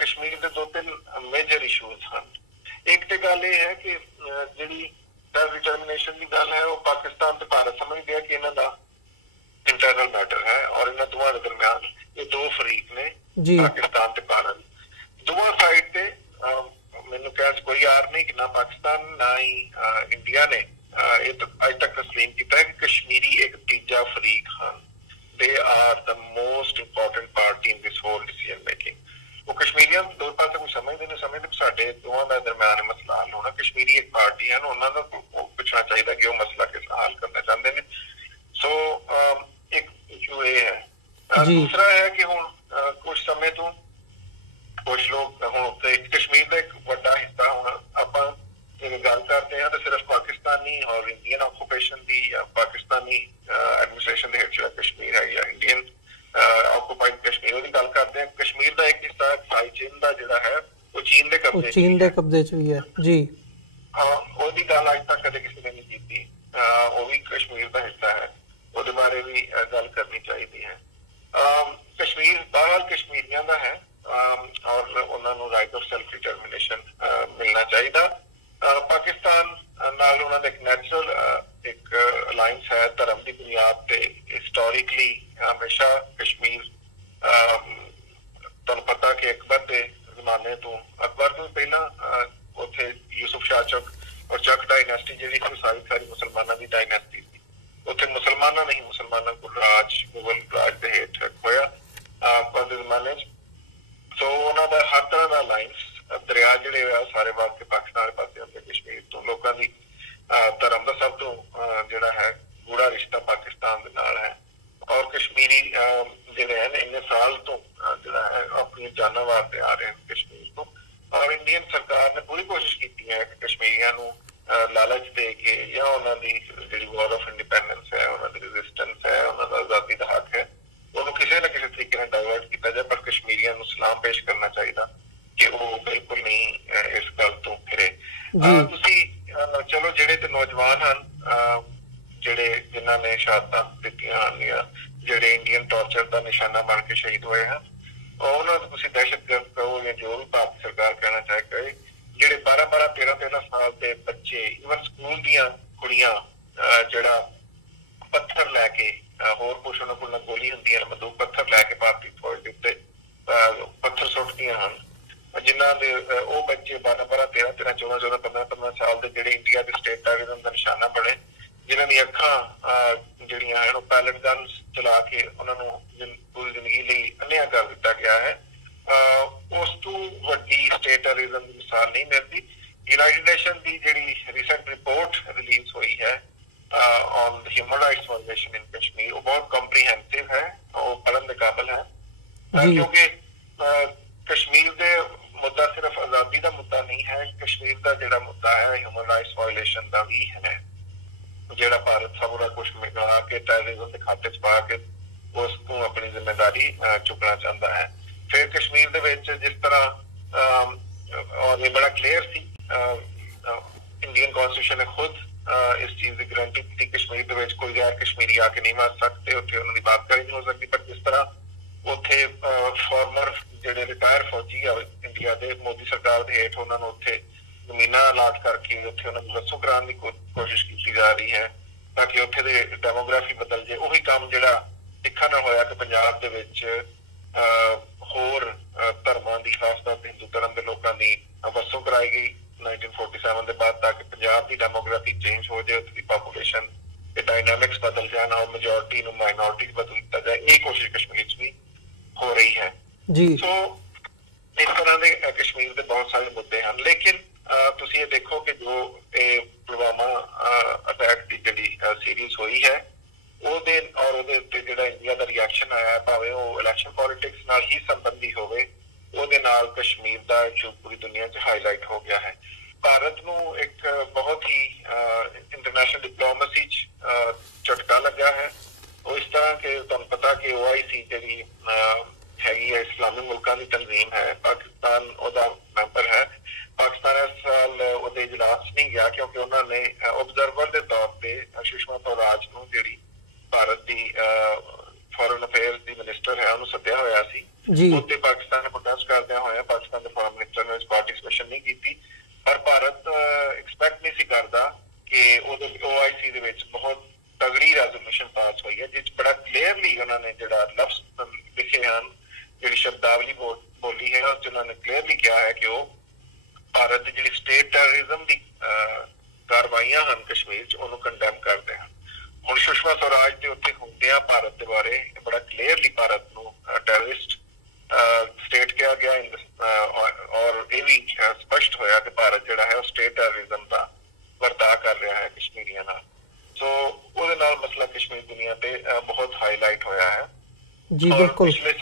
ਕਸ਼ਮੀਰ ਦੇ 2-3 ਮੇਜਰ ਇਸ਼ੂਜ਼ ਹਨ। ਇੱਕ ਤੇ ਗੱਲ ਇਹ ਹੈ ਕਿ ਜਿਹੜੀ ਸੈਲਫ ਡਿਟਰਮੀਨੇਸ਼ਨ ਦੀ ਗੱਲ ਹੈ ਉਹ ਪਾਕਿਸਤਾਨ ਤੇ ਭਾਰਤ ਸਮਝਦੇ ਆ ਕਿ ਇਹਨਾਂ ਦਾ ਇੰਟਰਨਲ ਮੈਟਰ ਹੈ ਔਰ ਇਹਨਾਂ ਦੋਵਾਂ ਦੇ ਦਰਮਿਆਨ ਇਹ ਦੋ ਫਰੀਕ ਨੇ, ਪਾਕਿਸਤਾਨ ਤੇ ਭਾਰਤ। ਦੋਵਾਂ ਸਾਈਡ ਤੇ ਮੈਨੂੰ ਕਹਿਣ 'ਚ ਕੋਈ ਆਰ ਨਹੀਂ ਕਿ ਨਾ ਪਾਕਿਸਤਾਨ ਨਾ ਹੀ ਇੰਡੀਆ ਨੇ ਇਹ ਅੱਜ ਤੱਕ ਤਸਲੀਮ ਕੀਤਾ ਹੈ ਕਿ ਕਸ਼ਮੀਰੀ ਇੱਕ ਤੀਜਾ ਫਰੀਕ ਹਨ। They are the most important party in this hole decision making. ਉਹ ਕਸ਼ਮੀਰੀਆਂ ਦੋ ਪਾਸੇ ਕੋਈ ਸਮਝਦੇ ਸਾਡੇ ਦੋਵਾਂ ਦਾ ਦਰਮਿਆਨ ਮਸਲਾ ਹੱਲ ਹੋਣਾ। ਕਸ਼ਮੀਰੀ ਇੱਕ ਪਾਰਟੀ ਹਨ, ਉਹਨਾਂ ਦਾ ਪੁੱਛਣਾ ਚਾਹੀਦਾ ਕਿ ਉਹ ਮਸਲਾ ਕਿਸ ਤਰ੍ਹਾਂ ਹੱਲ ਕਰਨਾ ਚਾਹੁੰਦੇ ਨੇ। ਸੋ ਇੱਕ ਇਸ਼ੂ ਇਹ ਹੈ। ਦੂਸਰਾ ਹੈ ਕਿ ਹੁਣ ਕੁਝ ਸਮੇਂ ਤੋਂ ਕੁਛ ਲੋਕ ਹੁਣ ਕਸ਼ਮੀਰ ਦਾ ਇੱਕ ਵੱਡਾ ਹਿੱਸਾ ਹੁਣ ਆਪਾਂ ਜੇ ਗੱਲ ਕਰਦੇ ਹਾਂ ਤਾਂ ਸਿਰਫ ਪਾਕਿਸਤਾਨੀ ਔਰ ਇੰਡੀਅਨ ਆਕੂਪੇਸ਼ਨ ਦੀ ਜਾਂ ਪਾਕਿਸਤਾਨੀ ਐਡਮਿਨਿਸਟ੍ਰੇਸ਼ਨ ਦੇ ਹੇਠ ਜਿਹੜਾ ਕਸ਼ਮੀਰ ਹੈ ਜਾਂ ਇੰਡੀਅਨ ਆਕੂਪਾਈਡ ਕਸ਼ਮੀਰ ਉਹਦੀ ਗੱਲ ਕਰਦੇ ਹਾਂ। ਕਸ਼ਮੀਰ ਦਾ ਇੱਕ ਹਿੱਸਾ ਸਾਈ ਚੀਨ ਦਾ ਜਿਹੜਾ ਹੈ ਉਹ ਚੀਨ ਦੇ ਕਬਜ਼ੇ 'ਚ ਵੀ ਹੈ ਜੀ। ਹਾਂ, ਉਹਦੀ ਗੱਲ ਅੱਜ ਤੱਕ ਕਦੇ ਕਿਸੇ ਨੇ ਨਹੀਂ ਕੀਤੀ। ਉਹ ਵੀ ਕਸ਼ਮੀਰ ਦਾ ਹਿੱਸਾ ਹੈ, ਉਹਦੇ ਬਾਰੇ ਵੀ ਗੱਲ ਕਰਨੀ ਚਾਹੀਦੀ ਹੈ। ਕਸ਼ਮੀਰ ਬਹਰਹਾਲ ਕਸ਼ਮੀਰੀਆਂ ਦਾ ਹੈ ਔਰ ਉਹਨਾਂ ਨੂੰ ਰਾਈਟ ਆਫ ਸੈਲਫ ਡਿਟਰਮੀਨੇਸ਼ਨ ਮਿਲਣਾ ਚਾਹੀਦਾ। ਪਾਕਿਸਤਾਨ ਨਾਲ ਉਹਨਾਂ ਦਾ ਇੱਕ ਨੈਚੁਰਲ ਇੱਕ ਅਲਾਇੰਸ ਹੈ ਧਰਮ ਦੀ ਬੁਨਿਆਦ ਤੇ। ਹਿਸਟੋਰਿਕਲੀ ਹਮੇਸ਼ਾ ਕਸ਼ਮੀਰ ਤੁਹਾਨੂੰ ਪਤਾ ਕਿ ਅਕਬਰ ਦੇ ਜ਼ਮਾਨੇ ਤੋਂ ਪਹਿਲਾਂ ਉੱਥੇ ਯੂਸੁਫ ਸ਼ਾਹ ਚੱਕ ਔਰ ਚੱਕ ਡਾਇਨੈਸਟੀ ਜਿਹੜੀ ਸੀ ਸਾਰੀ ਮੁਸਲਮਾਨਾਂ ਦੀ ਡਾਇਨੈਸਟੀ ਸੀ। ਉੱਥੇ ਮੁਸਲਮਾਨਾਂ ਨਹੀਂ ਮੁਸਲਮਾਨਾਂ ਕੋਲ ਮੁਗਲ ਰਾਜ ਦੇ ਹੇਠ ਹੋਇਆ ਅਕਬਰ ਦੇ ਜ਼ਮਾਨੇ 'ਚ। ਸੋ ਉਹਨਾਂ ਦਾ ਹਰ ਤਰ੍ਹਾਂ ਦਾ ਅਲਾਇੰਸ ਦਰਿਆ ਜਿਹੜੇ ਆ ਸਾਰੇ ਵਾਸਤੇ ਪਾਕਿਸਤਾਨ ਦੇ ਪਾਸੇ ਹੁੰਦੇ। ਕਸ਼ਮੀਰ ਤੋਂ ਲੋਕਾਂ ਦੀ ਧਰਮ ਦਾ ਸਭ ਤੋਂ ਜਿਹੜਾ ਹੈ ਗੂੜਾ ਰਿਸ਼ਤਾ ਪਾਕਿਸਤਾਨ ਦੇ ਨਾਲ ਹੈ ਔਰ ਕਸ਼ਮੀਰੀ ਜਿਹੜੇ ਹਨ ਇੰਨੇ ਸਾਲ ਤੋਂ ਜਿਹੜਾ ਹੈ ਆਪਣੀਆਂ ਜਾਨਾਂ ਵਾਸਤੇ ਆ ਰਹੇ ਹਨ ਕਸ਼ਮੀਰ ਤੋਂ। ਔਰ ਇੰਡੀਅਨ ਸਰਕਾਰ ਨੇ ਪੂਰੀ ਕੋਸ਼ਿਸ਼ ਕੀਤੀ ਹੈ ਕਿ ਕਸ਼ਮੀਰੀਆਂ ਨੂੰ ਲਾਲਚ ਦੇ ਕੇ ਜਾਂ ਉਹਨਾਂ ਦੀ ਜਿਹੜੀ ਵਾਰ ਆਫ ਇੰਡੀਪੈਂਡੈਂਸ ਹੈ, ਉਹਨਾਂ ਦੀ ਰੈਜ਼ਿਸਟੈਂਸ ਹੈ, ਉਹਨਾਂ ਦਾ ਆਜ਼ਾਦੀ ਦਾ ਹੱਕ ਹੈ, ਉਹਨੂੰ ਕਿਸੇ ਨਾ ਕਿਸੇ ਤਰੀਕੇ ਨਾਲ ਡਾਇਵਰਟ ਕੀਤਾ ਜਾਏ। ਪਰ ਕਸ਼ਮੀਰੀਆਂ ਨੂੰ ਸਲਾਮ ਪੇਸ਼ ਕਰਨਾ ਚਾਹੀਦਾ ਕਿ ਉਹ ਬਿਲਕੁਲ ਨਹੀਂ ਇਸ ਗੱਲ ਤੋਂ ਫਿਰੇ। ਤੁਸੀਂ ਚਲੋ ਜਿਹੜੇ ਤੇ ਨੌਜਵਾਨ ਹਨ ਜਿਨ੍ਹਾਂ ਨੇ ਸ਼ਹਾਦਤਾਂ ਦਿੱਤੀਆਂ ਹਨ ਜਾਂ ਜਿਹੜੇ ਇੰਡੀਅਨ ਟਾਰਚਰ ਦਾ ਨਿਸ਼ਾਨਾ ਬਣ ਕੇ ਸ਼ਹੀਦ ਹੋਏ ਹਨ, ਉਹਨਾਂ ਨੂੰ ਤੁਸੀਂ ਦਹਿਸ਼ਤਗਰਦ ਕਹੋ ਜਾਂ ਜੋ ਵੀ ਭਾਰਤ ਸਰਕਾਰ ਕਹਿਣਾ ਚਾਹੇ ਕਹੇ, ਜਿਹੜੇ 12-12, 13-13 ਸਾਲ ਦੇ ਬੱਚੇ ਇਵਨ ਸਕੂਲ ਦੀਆਂ ਕੁੜੀਆਂ ਜਿਹੜਾ ਪੱਥਰ ਲੈ ਕੇ ਹੋਰ ਕੁਛ ਉਹਨਾਂ ਕੋਲ ਗੋਲੀ ਹੁੰਦੀਆਂ ਨੇ ਬੰਦੂਕ ਪੱਥਰ ਲੈ ਕੇ ਭਾਰਤੀ ਫੌਜ ਦੇ ਉੱਤੇ ਪੱਥਰ ਸੁੱਟਦੀਆਂ ਹਨ, ਜਿਨ੍ਹਾਂ ਦੇ ਉਹ ਬੱਚੇ 12-12, 13-13, 14-14, 15-15 ਸਾਲ ਦੇ ਜਿਹੜੇ ਇੰਡੀਆ ਦੇ ਸਟੇਟ ਟੈਰਰਿਜ਼ਮ ਦਾ ਨਿਸ਼ਾਨਾ ਬਣੇ, ਜਿਨ੍ਹਾਂ ਦੀਆਂ ਅੱਖਾਂ ਜਿਹੜੀਆਂ ਹਨ ਉਹ ਪੈਲਟ ਗਨਸ ਚਲਾ ਕੇ ਉਹਨਾਂ ਨੂੰ ਪੂਰੀ ਜ਼ਿੰਦਗੀ ਲਈ ਅੰਨ੍ਹਿਆ ਕਰ ਦਿੱਤਾ ਗਿਆ ਹੈ। ਉਸ ਤੋਂ ਵੱਡੀ ਸਟੇਟ ਟੈਰਰਿਜ਼ਮ ਦੀ ਮਿਸਾਲ ਨਹੀਂ ਮਿਲਦੀ। ਯੂਨਾਈਟਿਡ ਨੇਸ਼ਨ ਦੀ ਜਿਹੜੀ ਰੀਸੈਂਟ ਰਿਪੋਰਟ ਰਿਲੀਜ਼ ਹੋਈ ਹੈ on the human rights violation in Kashmir, ਉਹ ਬਹੁਤ ਕੰਪਰੀਹੈਂਸਿਵ ਹੈ, ਉਹ ਪੜ੍ਹਨ ਦੇ ਕਾਬਿਲ ਹੈ ਕਿਉਂਕਿ ਕਸ਼ਮੀਰ ਦੇ ਮੁੱਦਾ ਸਿਰਫ ਆਜ਼ਾਦੀ ਦਾ ਮੁੱਦਾ ਨਹੀਂ ਹੈ। ਕਸ਼ਮੀਰ ਦਾ ਜਿਹੜਾ ਮੁੱਦਾ ਹੈ ਹਿਊਮਨ ਰਾਈਟਸ ਵਾਇਲੇਸ਼ਨ ਦਾ ਵੀ ਹੈ, ਜਿਹੜਾ ਭਾਰਤ ਸਭ ਦਾ ਕੁਛ ਮਿਲਾ ਕੇ ਟੈਰਰਿਜ਼ਮ ਦੇ ਖਾਤੇ 'ਚ ਪਾ ਕੇ ਉਸ ਤੋਂ ਆਪਣੀ ਜ਼ਿੰਮੇਦਾਰੀ ਚੁੱਕਣਾ ਚਾਹੁੰਦਾ ਹੈ। ਫਿਰ ਕਸ਼ਮੀਰ ਦੇ ਵਿੱਚ ਜਿਸ ਤਰ੍ਹਾਂ ਔਰ ਇਹ ਬੜਾ ਕਲੀਅਰ ਸੀ, ਇੰਡੀਅਨ ਕਨਸਟੀਟਿਊਸ਼ਨ ਨੇ ਖੁਦ ਇਸ ਚੀਜ਼ ਦੀ ਗਰੰਟੀ ਦਿੱਤੀ ਕਸ਼ਮੀਰ ਦੇ ਵਿੱਚ ਕੋਈ ਗੈਰ ਕਸ਼ਮੀਰੀ ਆ ਕੇ ਨਹੀਂ ਵਸ ਸਕਦੇ, ਉੱਥੇ ਉਹਨਾਂ ਦੀ ਬਾਤਕਾਰੀ ਨਹੀਂ ਹੋ ਸਕਦੀ। ਪਰ ਜਿਸ ਤਰ੍ਹਾਂ ਉੱਥੇ ਫਾਰਮਰ ਜਿਹੜੇ ਰਿਟਾਇਰ ਫੌਜੀ ਆ ਇੰਡੀਆ ਦੇ, ਮੋਦੀ ਸਰਕਾਰ ਦੇ ਹੇਠ ਉਹਨਾਂ ਨੂੰ ਉੱਥੇ ਜ਼ਮੀਨਾਂ ਅਲਾਟ ਕਰਕੇ ਉੱਥੇ ਉਹਨਾਂ ਨੂੰ ਵਸੋਂ ਕਰਾਉਣ ਦੀ ਕੋਸ਼ਿਸ਼ ਕੀਤੀ ਜਾ ਰਹੀ ਹੈ ਤਾਂ ਕਿ ਉੱਥੇ ਦੇ ਡੈਮੋਗ੍ਰਾਫੀ ਬਦਲ ਜੇ। ਉਹੀ ਕੰਮ ਜਿਹੜਾ ਸਿੱਖਾਂ ਨਾਲ ਹੋਇਆ ਕਿ ਪੰਜਾਬ ਦੇ ਵਿੱਚ ਹੋਰ ਧਰਮਾਂ ਦੀ ਖਾਸ ਤੌਰ ਤੇ ਚੇਂਜ ਹੋ ਜਾਏ, ਉੱਥੇ ਦੀ ਪਾਪੂਲੇਸ਼ਨ ਦੇ ਡਾਇਨਾਮਿਕਸ ਬਦਲ ਜਾਣ ਔਰ ਮੈਜੋਰਿਟੀ ਨੂੰ ਮਾਈਨੋਰਿਟੀ ਚ ਬਦਲ ਦਿੱਤਾ ਜਾਏ, ਇਹ ਕੋਸ਼ਿਸ਼ ਕਸ਼ਮੀਰ ਚ ਵੀ ਹੋ ਰਹੀ ਹੈ ਜੀ। ਸੋ ਇਸ ਤਰ੍ਹਾਂ ਦੇ ਕਸ਼ਮੀਰ ਦੇ ਬਹੁਤ ਸਾਰੇ ਮੁੱਦੇ ਹਨ, ਲੇਕਿਨ ਤੁਸੀਂ ਇਹ ਦੇਖੋ ਕਿ ਜੋ ਇਹ ਪੁਲਵਾਮਾ ਅਟੈਕ ਦੀ ਜਿਹੜੀ ਸੀਰੀਜ਼ ਹੋਈ ਹੈ ਉਹਦੇ ਉੱਤੇ ਜਿਹੜਾ ਇੰਡੀਆ ਦਾ ਰਿਐਕਸ਼ਨ ਆਇਆ, ਭਾਵੇਂ ਉਹ ਇਲੈਕਸ਼ਨ ਪੋਲਿਟਿਕਸ ਨਾਲ ਹੀ ਸੰਬੰਧੀ ਹੋਵੇ, ਉਹਦੇ ਨਾਲ ਕਸ਼ਮੀਰ ਦਾ ਇਸ਼ੂ ਪੂਰੀ ਦੁਨੀਆ 'ਚ ਹਾਈਲਾਈਟ ਹੋ ਗਿਆ ਹੈ। ਭਾਰਤ ਨੂੰ ਇੱਕ ਬਹੁਤ ਹੀ ਇੰਟਰਨੈਸ਼ਨਲ ਡਿਪਲੋਮੇਸੀ 'ਚ ਝਟਕਾ ਲੱਗਾ ਹੈ। ਉਹ ਇਸ ਤਰ੍ਹਾਂ ਕਿ ਤੁਹਾਨੂੰ ਪਤਾ ਕਿ OIC ਜਿਹੜੀ ਹੈਗੀ ਹੈ ਇਸਲਾਮੀ ਮੁਲਕਾਂ ਦੀ ਤਨਜ਼ੀਮ ਹੈ, ਪਾਕਿਸਤਾਨ ਉਹਦਾ ਮੈਂਬਰ ਹੈ। ਪਾਕਿਸਤਾਨ ਇਸ ਸਾਲ ਉਹਦੇ ਇਜਲਾਸ ਨਹੀਂ ਗਿਆ ਕਿਉਂਕਿ ਉਹਨਾਂ ਨੇ ਓਬਜ਼ਰਵਰ ਦੇ ਤੌਰ ਤੇ ਸੁਸ਼ਮਾ ਸਵਰਾਜ ਨੂੰ, ਜਿਹੜੀ ਭਾਰਤ ਦੀ ਫੋਰਨ ਅਫੇਅਰਸ ਦੀ ਮਿਨਿਸਟਰ ਹੈ, ਉਹਨੂੰ ਸੱਦਿਆ ਹੋਇਆ ਸੀ। ਉੱਥੇ ਪਾਕਿਸਤਾਨ ਨੇ ਪ੍ਰੋਟੈਸਟ ਕਰਦਿਆਂ ਹੋਇਆ ਪਾਕਿਸਤਾਨ ਦੇ ਫੋਰਨ ਮਿਨਿਸਟਰ ਨੇ ਪਾਰਟਿਸਿਪੇਸ਼ਨ ਨਹੀਂ ਕੀਤੀ, ਪਰ ਭਾਰਤ ਐਕਸਪੈਕਟ ਨਹੀਂ ਸੀ ਕਰਦਾ ਕਿ ਉਹਦੇ OIC ਦੇ ਵਿੱਚ ਬਹੁਤ ਤਗੜੀ ਰੈਜ਼ੋਲੂਸ਼ਨ ਪਾਸ ਹੋਈ ਹੈ, ਜਿਸ 'ਚ ਬੜਾ ਕਲੀਅਰਲੀ ਉਹਨਾਂ ਨੇ ਜਿਹੜਾ ਲਫ਼ਜ਼ ਲਿਖੇ ਹਨ, ਜਿਹੜੀ ਸ਼ਬਦਾਵਲੀ ਬੋਲੀ ਹੈ, ਉਸ 'ਚ ਉਹਨਾਂ ਨੇ ਕਲੀਅਰਲੀ ਕਿਹਾ ਹੈ ਕਿ ਉਹ ਭਾਰਤ ਦੀ ਜਿਹੜੀ ਸਟੇਟ ਟੈਰਰਿਜ਼ਮ ਦੀ ਕਾਰਵਾਈਆਂ ਹਨ ਕਸ਼ਮੀਰ 'ਚ, ਉਹਨੂੰ ਕੰਡੈਮ ਕਰਦੇ ਹਨ। ਹੁਣ ਸੁਸ਼ਮਾ ਸਵਰਾਜ ਦੇ ਉੱਥੇ ਹੁੰਦਿਆਂ ਭਾਰਤ ਦੇ ਬਾਰੇ ਬੜਾ ਕਲੀਅਰਲੀ ਭਾਰਤ ਨੂੰ ਟੈਰਰਿਸਟ ਸਟੇਟ ਕਿਹਾ ਗਿਆ ਔਰ ਇਹ ਵੀ ਸਪਸ਼ਟ ਹੋਇਆ ਕਿ ਭਾਰਤ ਜਿਹੜਾ ਹੈ ਉਹ ਸਟੇਟ ਟੈਰਰਿਜ਼ਮ ਦਾ ਵਰਤਾਅ ਕਰ ਰਿਹਾ ਹੈ ਕਸ਼ਮੀਰੀਆਂ ਨਾਲ। ਸੋ ਉਹਦੇ ਨਾਲ ਮਸਲਾ ਕਸ਼ਮੀਰ ਦੁਨੀਆ ਤੇ ਬਹੁਤ ਹਾਈਲਾਈਟ ਹੋਇਆ ਹੈ ਜੀ। ਬਿਲਕੁਲ ਪਿਛਲੇ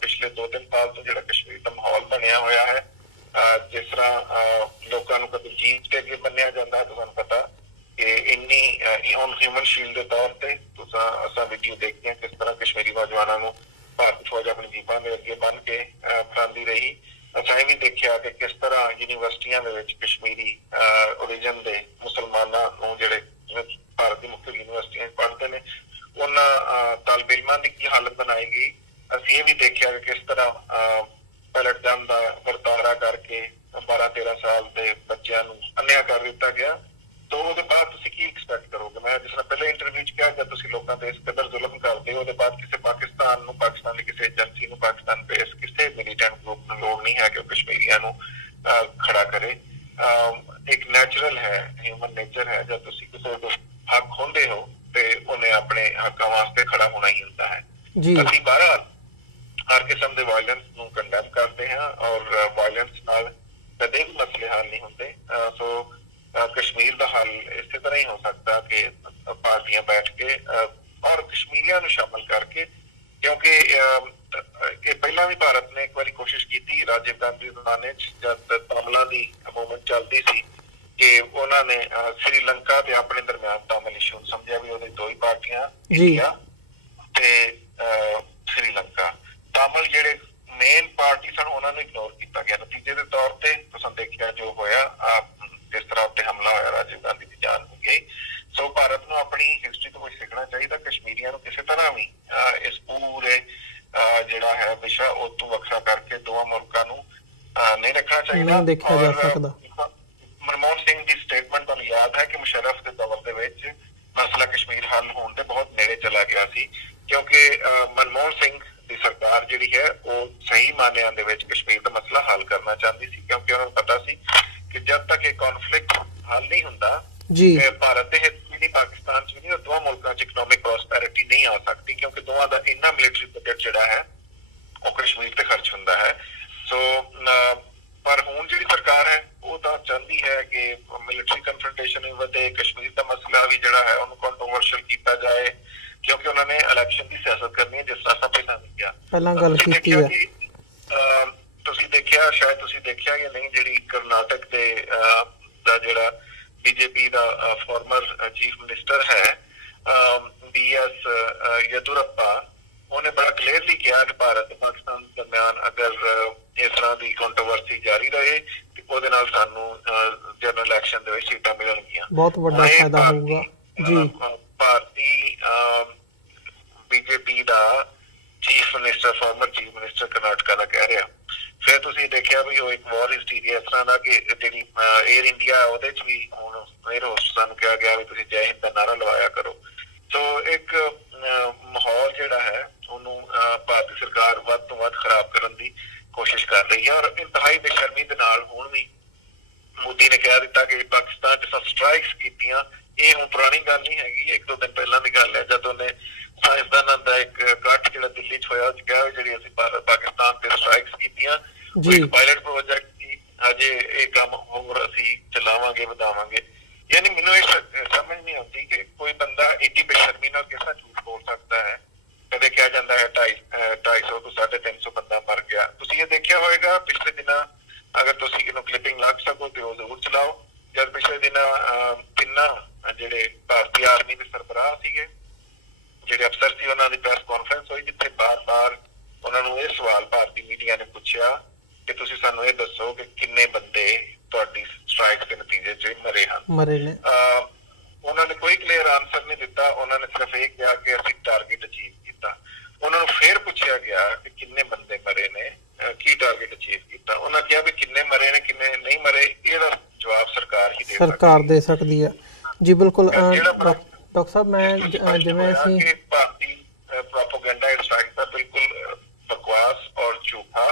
ਪਿਛਲੇ 2-3 ਸਾਲ ਤੋਂ ਜਿਹੜਾ ਕਸ਼ਮੀਰ ਦਾ ਮਾਹੌਲ ਬਣਿਆ ਹੋਇਆ ਹੈ, ਜਿਸ ਤਰ੍ਹਾਂ ਲੋਕਾਂ ਨੂੰ ਕਦੇ ਜੀਤ ਤੇ ਅੱਗੇ ਮੰਨਿਆ ਜਾਂਦਾ ਹੈ, ਤੁਹਾਨੂੰ ਪਤਾ ਕਿ ਇੰਨੀ ਔਨ ਹਿਊਮਨ ਸ਼ੀਲਡ ਦੇ ਤੌਰ ਤੇ ਅਸਾਂ ਵੀਡੀਓ ਦੇਖਦੇ ਹਾਂ ਕਿਸ ਤਰ੍ਹਾਂ ਕਸ਼ਮੀਰੀ ਨੌਜਵਾਨਾਂ ਨੂੰ ਭਾਰਤੀ ਫੌਜ ਆਪਣੀ ਜੀਬਾਂ ਦੇ ਅੱਗੇ ਬੰਨ ਕੇ ਫੜਾਉਂਦੀ ਰਹੀ। ਅਸਾਂ ਇਹ ਵੀ ਦੇਖਿਆ ਕਿ ਕਿਸ ਤਰ੍ਹਾਂ ਯੂਨੀਵਰਸਿਟੀਆਂ ਦੇ ਵਿੱਚ ਕਸ਼ਮੀਰੀ ਓਰੀਜਨ ਦੇ ਮੁਸਲਮਾਨਾਂ ਨੂੰ, ਜਿਹੜੇ ਭਾਰਤ ਦੀ ਮੁੱਖ ਯੂਨੀਵਰਸਿਟੀਆਂ ਪੜ੍ਹਦੇ ਨੇ, ਉਹਨਾਂ ਤਾਲਬ ਇਲਮਾਂ ਦੀ ਕੀ ਹਾਲਤ ਬਣਾਈ ਗਈ। ਅਸੀਂ ਇਹ ਵੀ ਦੇਖਿਆ ਕਿ ਕਿਸ ਤਰ੍ਹਾਂ ਪਲਟ ਜੰਗ ਦਾ ਵਰਤਾਰਾ ਕਰਕੇ 12-13 ਸਾਲ ਦੇ ਬੱਚਿਆਂ ਨੂੰ ਅੰਨ੍ਹਿਆ ਕਰ ਦਿੱਤਾ ਗਿਆ। ਤਾਂ ਉਹਦੇ ਬਾਅਦ ਤੁਸੀਂ ਕੀ ਐਕਸਪੈਕਟ ਕਰੋਗੇ? ਮੈਂ ਜਿਸ ਤਰ੍ਹਾਂ ਪਹਿਲੇ ਇੰਟਰਵਿਊ 'ਚ ਕਿਹਾ, ਜਦ ਤੁਸੀਂ ਲੋਕਾਂ ਤੇ ਇਸ ਕਦਰ ਜ਼ੁਲਮ ਕਰਦੇ ਹੋ, ਉਹਦੇ ਬਾਅਦ ਕਿਸੇ ਪਾਕਿਸਤਾਨ ਨੂੰ, ਪਾਕਿਸਤਾਨ ਦੀ ਕਿਸੇ ਏਜੰਸੀ ਨੂੰ, ਪਾਕਿਸਤਾਨ ਬੇਸ ਕਿਸੇ ਮਿਲੀਟੈਂਟ ਗਰੁੱਪ ਨੂੰ ਲੋੜ ਨਹੀਂ ਹੈ ਕਿ ਉਹ ਕਸ਼ਮੀਰੀਆਂ ਨੂੰ ਖੜਾ ਕਰੇ। ਇੱਕ ਨੈਚੁਰਲ ਹੈ, ਹਿਊਮਨ ਨੇਚਰ ਹੈ, ਜਦ ਤੁਸੀਂ ਕਿਸੇ ਦੇ ਹੱਕ ਖੋਹਦੇ ਹੋ ਤੇ ਉਹਨੇ ਆਪਣੇ ਹੱਕਾਂ ਵਾਸਤੇ ਖੜਾ ਹੋਣਾ ਹੀ ਹੁੰਦਾ ਹੈ। ਅਸੀਂ ਬਹਰਹਾਲ ਹਰ ਕਿਸਮ ਦੇ ਵਾਇਲੈਂਸ ਨੂੰ ਕੰਡੈਮ ਕਰਦੇ ਹਾਂ ਔਰ ਵਾਇਲੈਂਸ ਨਾਲ ਕਦੇ ਵੀ ਮਸਲੇ ਹੱਲ ਨਹੀਂ ਹੁੰਦੇ। ਸੋ ਕਸ਼ਮੀਰ ਦਾ ਹੱਲ ਇਸੇ ਤਰ੍ਹਾਂ ਹੀ ਹੋ ਸਕਦਾ ਕਿ ਪਾਰਟੀਆਂ ਬੈਠ ਕੇ ਔਰ ਕਸ਼ਮੀਰੀਆਂ ਨੂੰ ਸ਼ਾਮਲ ਕਰਕੇ, ਕਿਉਂਕਿ ਇਹ ਪਹਿਲਾਂ ਵੀ ਭਾਰਤ ਨੇ ਇੱਕ ਵਾਰੀ ਕੋਸ਼ਿਸ਼ ਕੀਤੀ ਰਾਜੀਵ ਗਾਂਧੀ ਦੇ ਜ਼ਮਾਨੇ 'ਚ, ਜਦ ਤਾਮਿਲਾਂ ਦੀ ਮੂਵਮੈਂਟ ਚੱਲਦੀ ਸੀ, ਕਿ ਉਹਨਾਂ ਨੇ ਸ੍ਰੀਲੰਕਾ ਤੇ ਆਪਣੇ ਦਰਮਿਆਨ ਤਾਮਿਲ ਇਸ਼ੂ ਸਮਝਿਆ ਵੀ ਉਹਦੇ ਦੋ ਹੀ ਪਾਰਟੀਆਂ, ਇੰਡੀਆ ਤੇ ਸ੍ਰੀਲੰਕਾ। ਤਾਮਿਲ ਜਿਹੜੇ ਮੇਨ ਪਾਰਟੀ ਸਨ ਉਹਨਾਂ ਨੂੰ ਇਗਨੋਰ ਕੀਤਾ ਗਿਆ। ਨਤੀਜੇ ਦੇ ਤੌਰ ਤੇ ਤੁਸੀਂ ਦੇਖਿਆ ਜੋ ਹੋਇਆ, ਜਿਸ ਤਰ੍ਹਾਂ ਉੱਤੇ ਹਮਲਾ ਹੋਇਆ, ਰਾਜੀਵ ਗਾਂਧੀ ਦੀ ਜਾਨ ਹੋ ਗਈ। ਸੋ ਭਾਰਤ ਨੂੰ ਆਪਣੀ ਹਿਸਟਰੀ ਤੋਂ ਕੁਝ ਸਿੱਖਣਾ ਚਾਹੀਦਾ। ਕਸ਼ਮੀਰੀਆਂ ਨੂੰ ਕਿਸੇ ਤਰ੍ਹਾਂ ਵੀ ਇਸ ਪੂਰੇ ਜਿਹੜਾ ਹੈ ਵਿਸ਼ਾ ਉਹ ਤੋਂ ਵੱਖਰਾ ਕਰਕੇ ਦੋਵਾਂ ਮੁਲਕਾਂ ਨੂੰ ਨਹੀਂ ਰੱਖਣਾ ਚਾਹੀਦਾ। ਦੇਖਿਆ ਜਾ ਸਕਦਾ ਮਨਮੋਹਨ ਸਿੰਘ ਦੀ ਸਟੇਟਮੈਂਟ ਤੁਹਾਨੂੰ ਯਾਦ ਹੈ ਕਿ ਮੁਸ਼ਰਫ ਦੇ ਦੌਰ ਦੇ ਵਿੱਚ ਮਸਲਾ ਕਸ਼ਮੀਰ ਹੱਲ ਹੋਣ ਦੇ ਬਹੁਤ ਨੇੜੇ ਚਲਾ ਗਿਆ ਸੀ, ਕਿਉਂਕਿ ਮਨਮੋਹਨ ਸਿੰਘ ਦੀ ਸਰਕਾਰ ਜਿਹੜੀ ਹੈ ਉਹ ਸਹੀ ਮਾਨਿਆਂ ਦੇ ਵਿੱਚ ਕਸ਼ਮੀਰ ਦਾ ਮਸਲਾ ਹੱਲ ਕਰਨਾ ਚਾਹੁੰਦੀ ਸੀ, ਕਿਉਂਕਿ ਉਹਨਾਂ ਨੂੰ ਪਤਾ ਸੀ ਕਿ ਜਦ ਤੱਕ ਇਹ ਕੌਨਫਲਿਕਟ ਹੱਲ ਨਹੀਂ ਹੁੰਦਾ, ਭਾਰਤ ਦੇ ਹਿੱਤ ਵੀ ਨਹੀਂ, ਪਾਕਿਸਤਾਨ 'ਚ ਵੀ ਨਹੀਂ, ਦੋਵਾਂ ਮੁਲਕਾਂ 'ਚ ਇਕਨੋਮਿਕ ਪ੍ਰੋਸਪੈਰਿਟੀ ਨਹੀਂ ਆ ਸਕਦੀ, ਕਿਉਂਕਿ ਦੋਵਾਂ ਦਾ ਇੰਨਾ ਮਿਲਟਰੀ ਬਜਟ ਜਿਹੜਾ ਹੈ ਉਹ ਕਸ਼ਮੀਰ ਤੇ ਖਰਚ ਹੁੰਦਾ ਹੈ। ਸੋ ਪਰ ਹੁਣ ਜਿਹੜੀ ਸਰਕਾਰ ਹੈ ਉਹ ਤਾਂ ਚਾਹੁੰਦੀ ਹੈ ਕਿ ਮਿਲਟਰੀ ਕਨਫਰੰਟੇਸ਼ਨ ਵੀ ਵਧੇ, ਕਸ਼ਮੀਰ ਦਾ ਮਸਲਾ ਵੀ ਜਿਹੜਾ ਹੈ ਉਹਨੂੰ ਕੰਟਰੋਵਰਸ਼ਲ ਕੀਤਾ ਜਾਏ, ਕਿਉਂਕਿ ਉਹਨਾਂ ਨੇ ਇਲੈਕਸ਼ਨ ਦੀ ਸਿਆਸਤ ਕਰਨੀ ਹੈ, ਜਿਸ ਤਰ੍ਹਾਂ ਆਪਾਂ ਪਹਿਲਾਂ ਵੀ ਕਿਹਾ। ਪਹਿਲਾਂ ਗੱਲ ਕੀਤੀ ਹੈ, ਤੁਸੀਂ ਦੇਖਿਆ, ਸ਼ਾਇਦ ਤੁਸੀਂ ਦੇਖਿਆ ਜਾਂ ਨਹੀਂ, ਜਿਹੜੀ ਕਰਨਾਟਕ ਦੇ ਦਾ ਜਿਹੜਾ BJP ਦਾ ਫਾਰਮਰ ਚੀਫ ਮਿਨਿਸਟਰ ਹੈ BS ਯਦੂਰੱਪਾ, ਉਹਨੇ ਬੜਾ ਕਲੀਅਰਲੀ ਕਿਹਾ ਕਿ ਭਾਰਤ ਤੇ ਪਾਕਿਸਤਾਨ ਦਰਮਿਆਨ ਅਗਰ ਇਸ ਤਰ੍ਹਾਂ ਦੀ ਕੰਟਰੋਵਰਸੀ ਜਾਰੀ ਰਹੇ ਤੇ ਉਹਦੇ ਨਾਲ ਸਾਨੂੰ ਜਨਰਲ ਇਲੈਕਸ਼ਨ ਦੇ ਵਿੱਚ ਸੀਟਾਂ ਮਿਲਣਗੀਆਂ, ਬਹੁਤ ਵੱਡਾ ਫਾਇਦਾ ਹੋਊਗਾ ਜੀ। ਭਾਰਤੀ BJP ਦਾ chief minister, former chief minister Karnataka ਦਾ ਕਹਿ ਰਿਹਾ। ਫਿਰ ਤੁਸੀਂ ਦੇਖਿਆ ਵੀ ਉਹ ਇੱਕ ਵਾਰ ਹਿਸਟੀਰੀਆ ਇਸ ਤਰ੍ਹਾਂ ਦਾ ਕਿ ਜਿਹੜੀ ਏਅਰ ਇੰਡੀਆ ਉਹਦੇ 'ਚ ਵੀ ਹੁਣ ਏਅਰ ਹੋਸਟਸਾਂ ਨੂੰ ਕਿਹਾ ਗਿਆ ਵੀ ਤੁਸੀਂ ਜੈ ਹਿੰਦ ਦਾ ਨਾਰਾ ਲਵਾਇਆ ਕਰੋ। ਸੋ ਇੱਕ ਮਾਹੌਲ ਜਿਹੜਾ ਹੈ ਉਹਨੂੰ ਭਾਰਤੀ ਸਰਕਾਰ ਵੱਧ ਤੋਂ ਵੱਧ ਖਰਾਬ ਕਰਨ ਦੀ ਕੋਸ਼ਿਸ਼ ਕਰ ਰਹੀ ਹੈ ਔਰ ਇੰਤਹਾਈ ਬੇਸ਼ਰਮੀ ਦੇ ਨਾਲ ਹੁਣ ਵੀ ਮੋਦੀ ਨੇ ਕਹਿ ਦਿੱਤਾ ਕਿ ਪਾਕਿਸਤਾਨ 'ਚ ਸਟ੍ਰਾਈਕਸ ਕੀਤੀਆਂ। ਇਹ ਹੁਣ ਪੁਰਾਣੀ ਗੱਲ ਨਹੀਂ ਹੈਗੀ, 1-2 ਦਿਨ ਪਹਿਲਾਂ ਦੀ ਗੱਲ ਹੈ ਜਦ ਉਹਨੇ ਸਾਇੰਸਦਾਨਾਂ ਦਾ ਇੱਕ ਇਕੱਠ ਜਿਹੜਾ ਦਿੱਲੀ 'ਚ ਹੋਇਆ, ਕਿਹਾ ਜਿਹੜੀ ਅਸੀਂ ਪਾਕਿਸਤਾਨ ਤੇ ਸਟ੍ਰਾਈਕਸ ਕੀਤੀਆਂ, ਇੱਕ ਪਾਇਲਟ ਪ੍ਰੋਜੈਕਟ ਸੀ, ਅਜੇ ਇਹ ਕੰਮ ਹੋਰ ਅਸੀਂ ਚਲਾਵਾਂਗੇ, ਵਧਾਵਾਂਗੇ। ਯਾਨੀ ਮੈਨੂੰ ਇਹ ਸਮਝ ਨਹੀਂ ਆਉਂਦੀ ਕਿ ਕੋਈ ਬੰਦਾ ਏਡੀ ਬੇਸ਼ਰਮੀ ਨਾਲ ਕਿਸ ਤਰ੍ਹਾਂ ਝੂਠ ਬੋਲ ਸਕਦਾ ਹੈ। ਕਦੇ ਕਿਹਾ ਜਾਂਦਾ ਹੈ 250 ਤੋਂ 350 ਬੰਦਾ ਮਰ ਗਿਆ। ਤੁਸੀਂ ਇਹ ਦੇਖਿਆ ਹੋਏਗਾ ਪਿਛਲੇ ਦਿਨਾਂ, ਅਗਰ ਤੁਸੀਂ ਇਹਨੂੰ ਕਲਿੱਪਿੰਗ ਲੱਗ ਸਕੋ ਤੇ ਉਹ ਜ਼ਰੂਰ ਚਲਾਓ। ਜਦ ਪਿਛਲੇ ਦਿਨਾਂ ਤਿੰਨਾਂ ਜਿਹੜੇ ਭਾਰਤੀ ਆਰਮੀ ਦੇ ਸਰਬਰਾਹ ਸੀਗੇ, ਜਿਹੜੇ ਅਫਸਰ ਸੀ, ਉਹਨਾਂ ਦੀ ਪ੍ਰੈਸ ਕਾਨਫਰੰਸ ਹੋਈ ਜਿੱਥੇ ਬਾਰ-ਬਾਰ ਉਹਨਾਂ ਨੂੰ ਇਹ ਸਵਾਲ ਭਾਰਤੀ ਮੀਡੀਆ ਨੇ ਪੁੱਛਿਆ ਕਿ ਤੁਸੀਂ ਸਾਨੂੰ ਇਹ ਦੱਸੋ ਕਿ ਕਿੰਨੇ ਬੰਦੇ ਤੁਹਾਡੀ ਸਟ੍ਰਾਈਕ ਦੇ ਨਤੀਜੇ 'ਚ ਮਰੇ ਨੇ। ਉਹਨਾਂ ਨੇ ਕੋਈ ਕਲੀਅਰ ਆਨਸਰ ਨਹੀਂ ਦਿੱਤਾ। ਉਹਨਾਂ ਨੇ ਸਿਰਫ ਇਹ ਕਿਹਾ ਕਿ ਅਸੀਂ ਟਾਰਗੇਟ ਅਚੀਵ ਕੀਤਾ। ਉਹਨਾਂ ਨੂੰ ਫੇਰ ਪੁੱਛਿਆ ਗਿਆ ਕਿ ਕਿੰਨੇ ਬੰਦੇ ਮਰੇ ਨੇ, ਕੀ ਟਾਰਗੇਟ ਅਚੀਵ ਕੀਤਾ। ਉਹਨਾਂ ਕਿਹਾ ਵੀ ਕਿੰਨੇ ਮਰੇ ਨੇ, ਕਿੰਨੇ ਨਹੀਂ ਮਰੇ, ਇਹਦਾ ਜਵਾਬ ਸਰਕਾਰ ਹੀ ਦੇ ਸਕਦੀ ਹੈ। ਜੀ ਬਿਲਕੁਲ ਡਾਕਟਰ ਸਾਹਿਬ, ਮੈਂ ਜਿਵੇਂ ਅਸੀਂ ਭਾਰਤੀ ਪ੍ਰੋਪੇਗੈਂਡਾ ਸਟ੍ਰਾਈਕ ਦਾ ਬਿਲਕੁਲ ਬਕਵਾਸ ਔਰ ਝੂਠਾ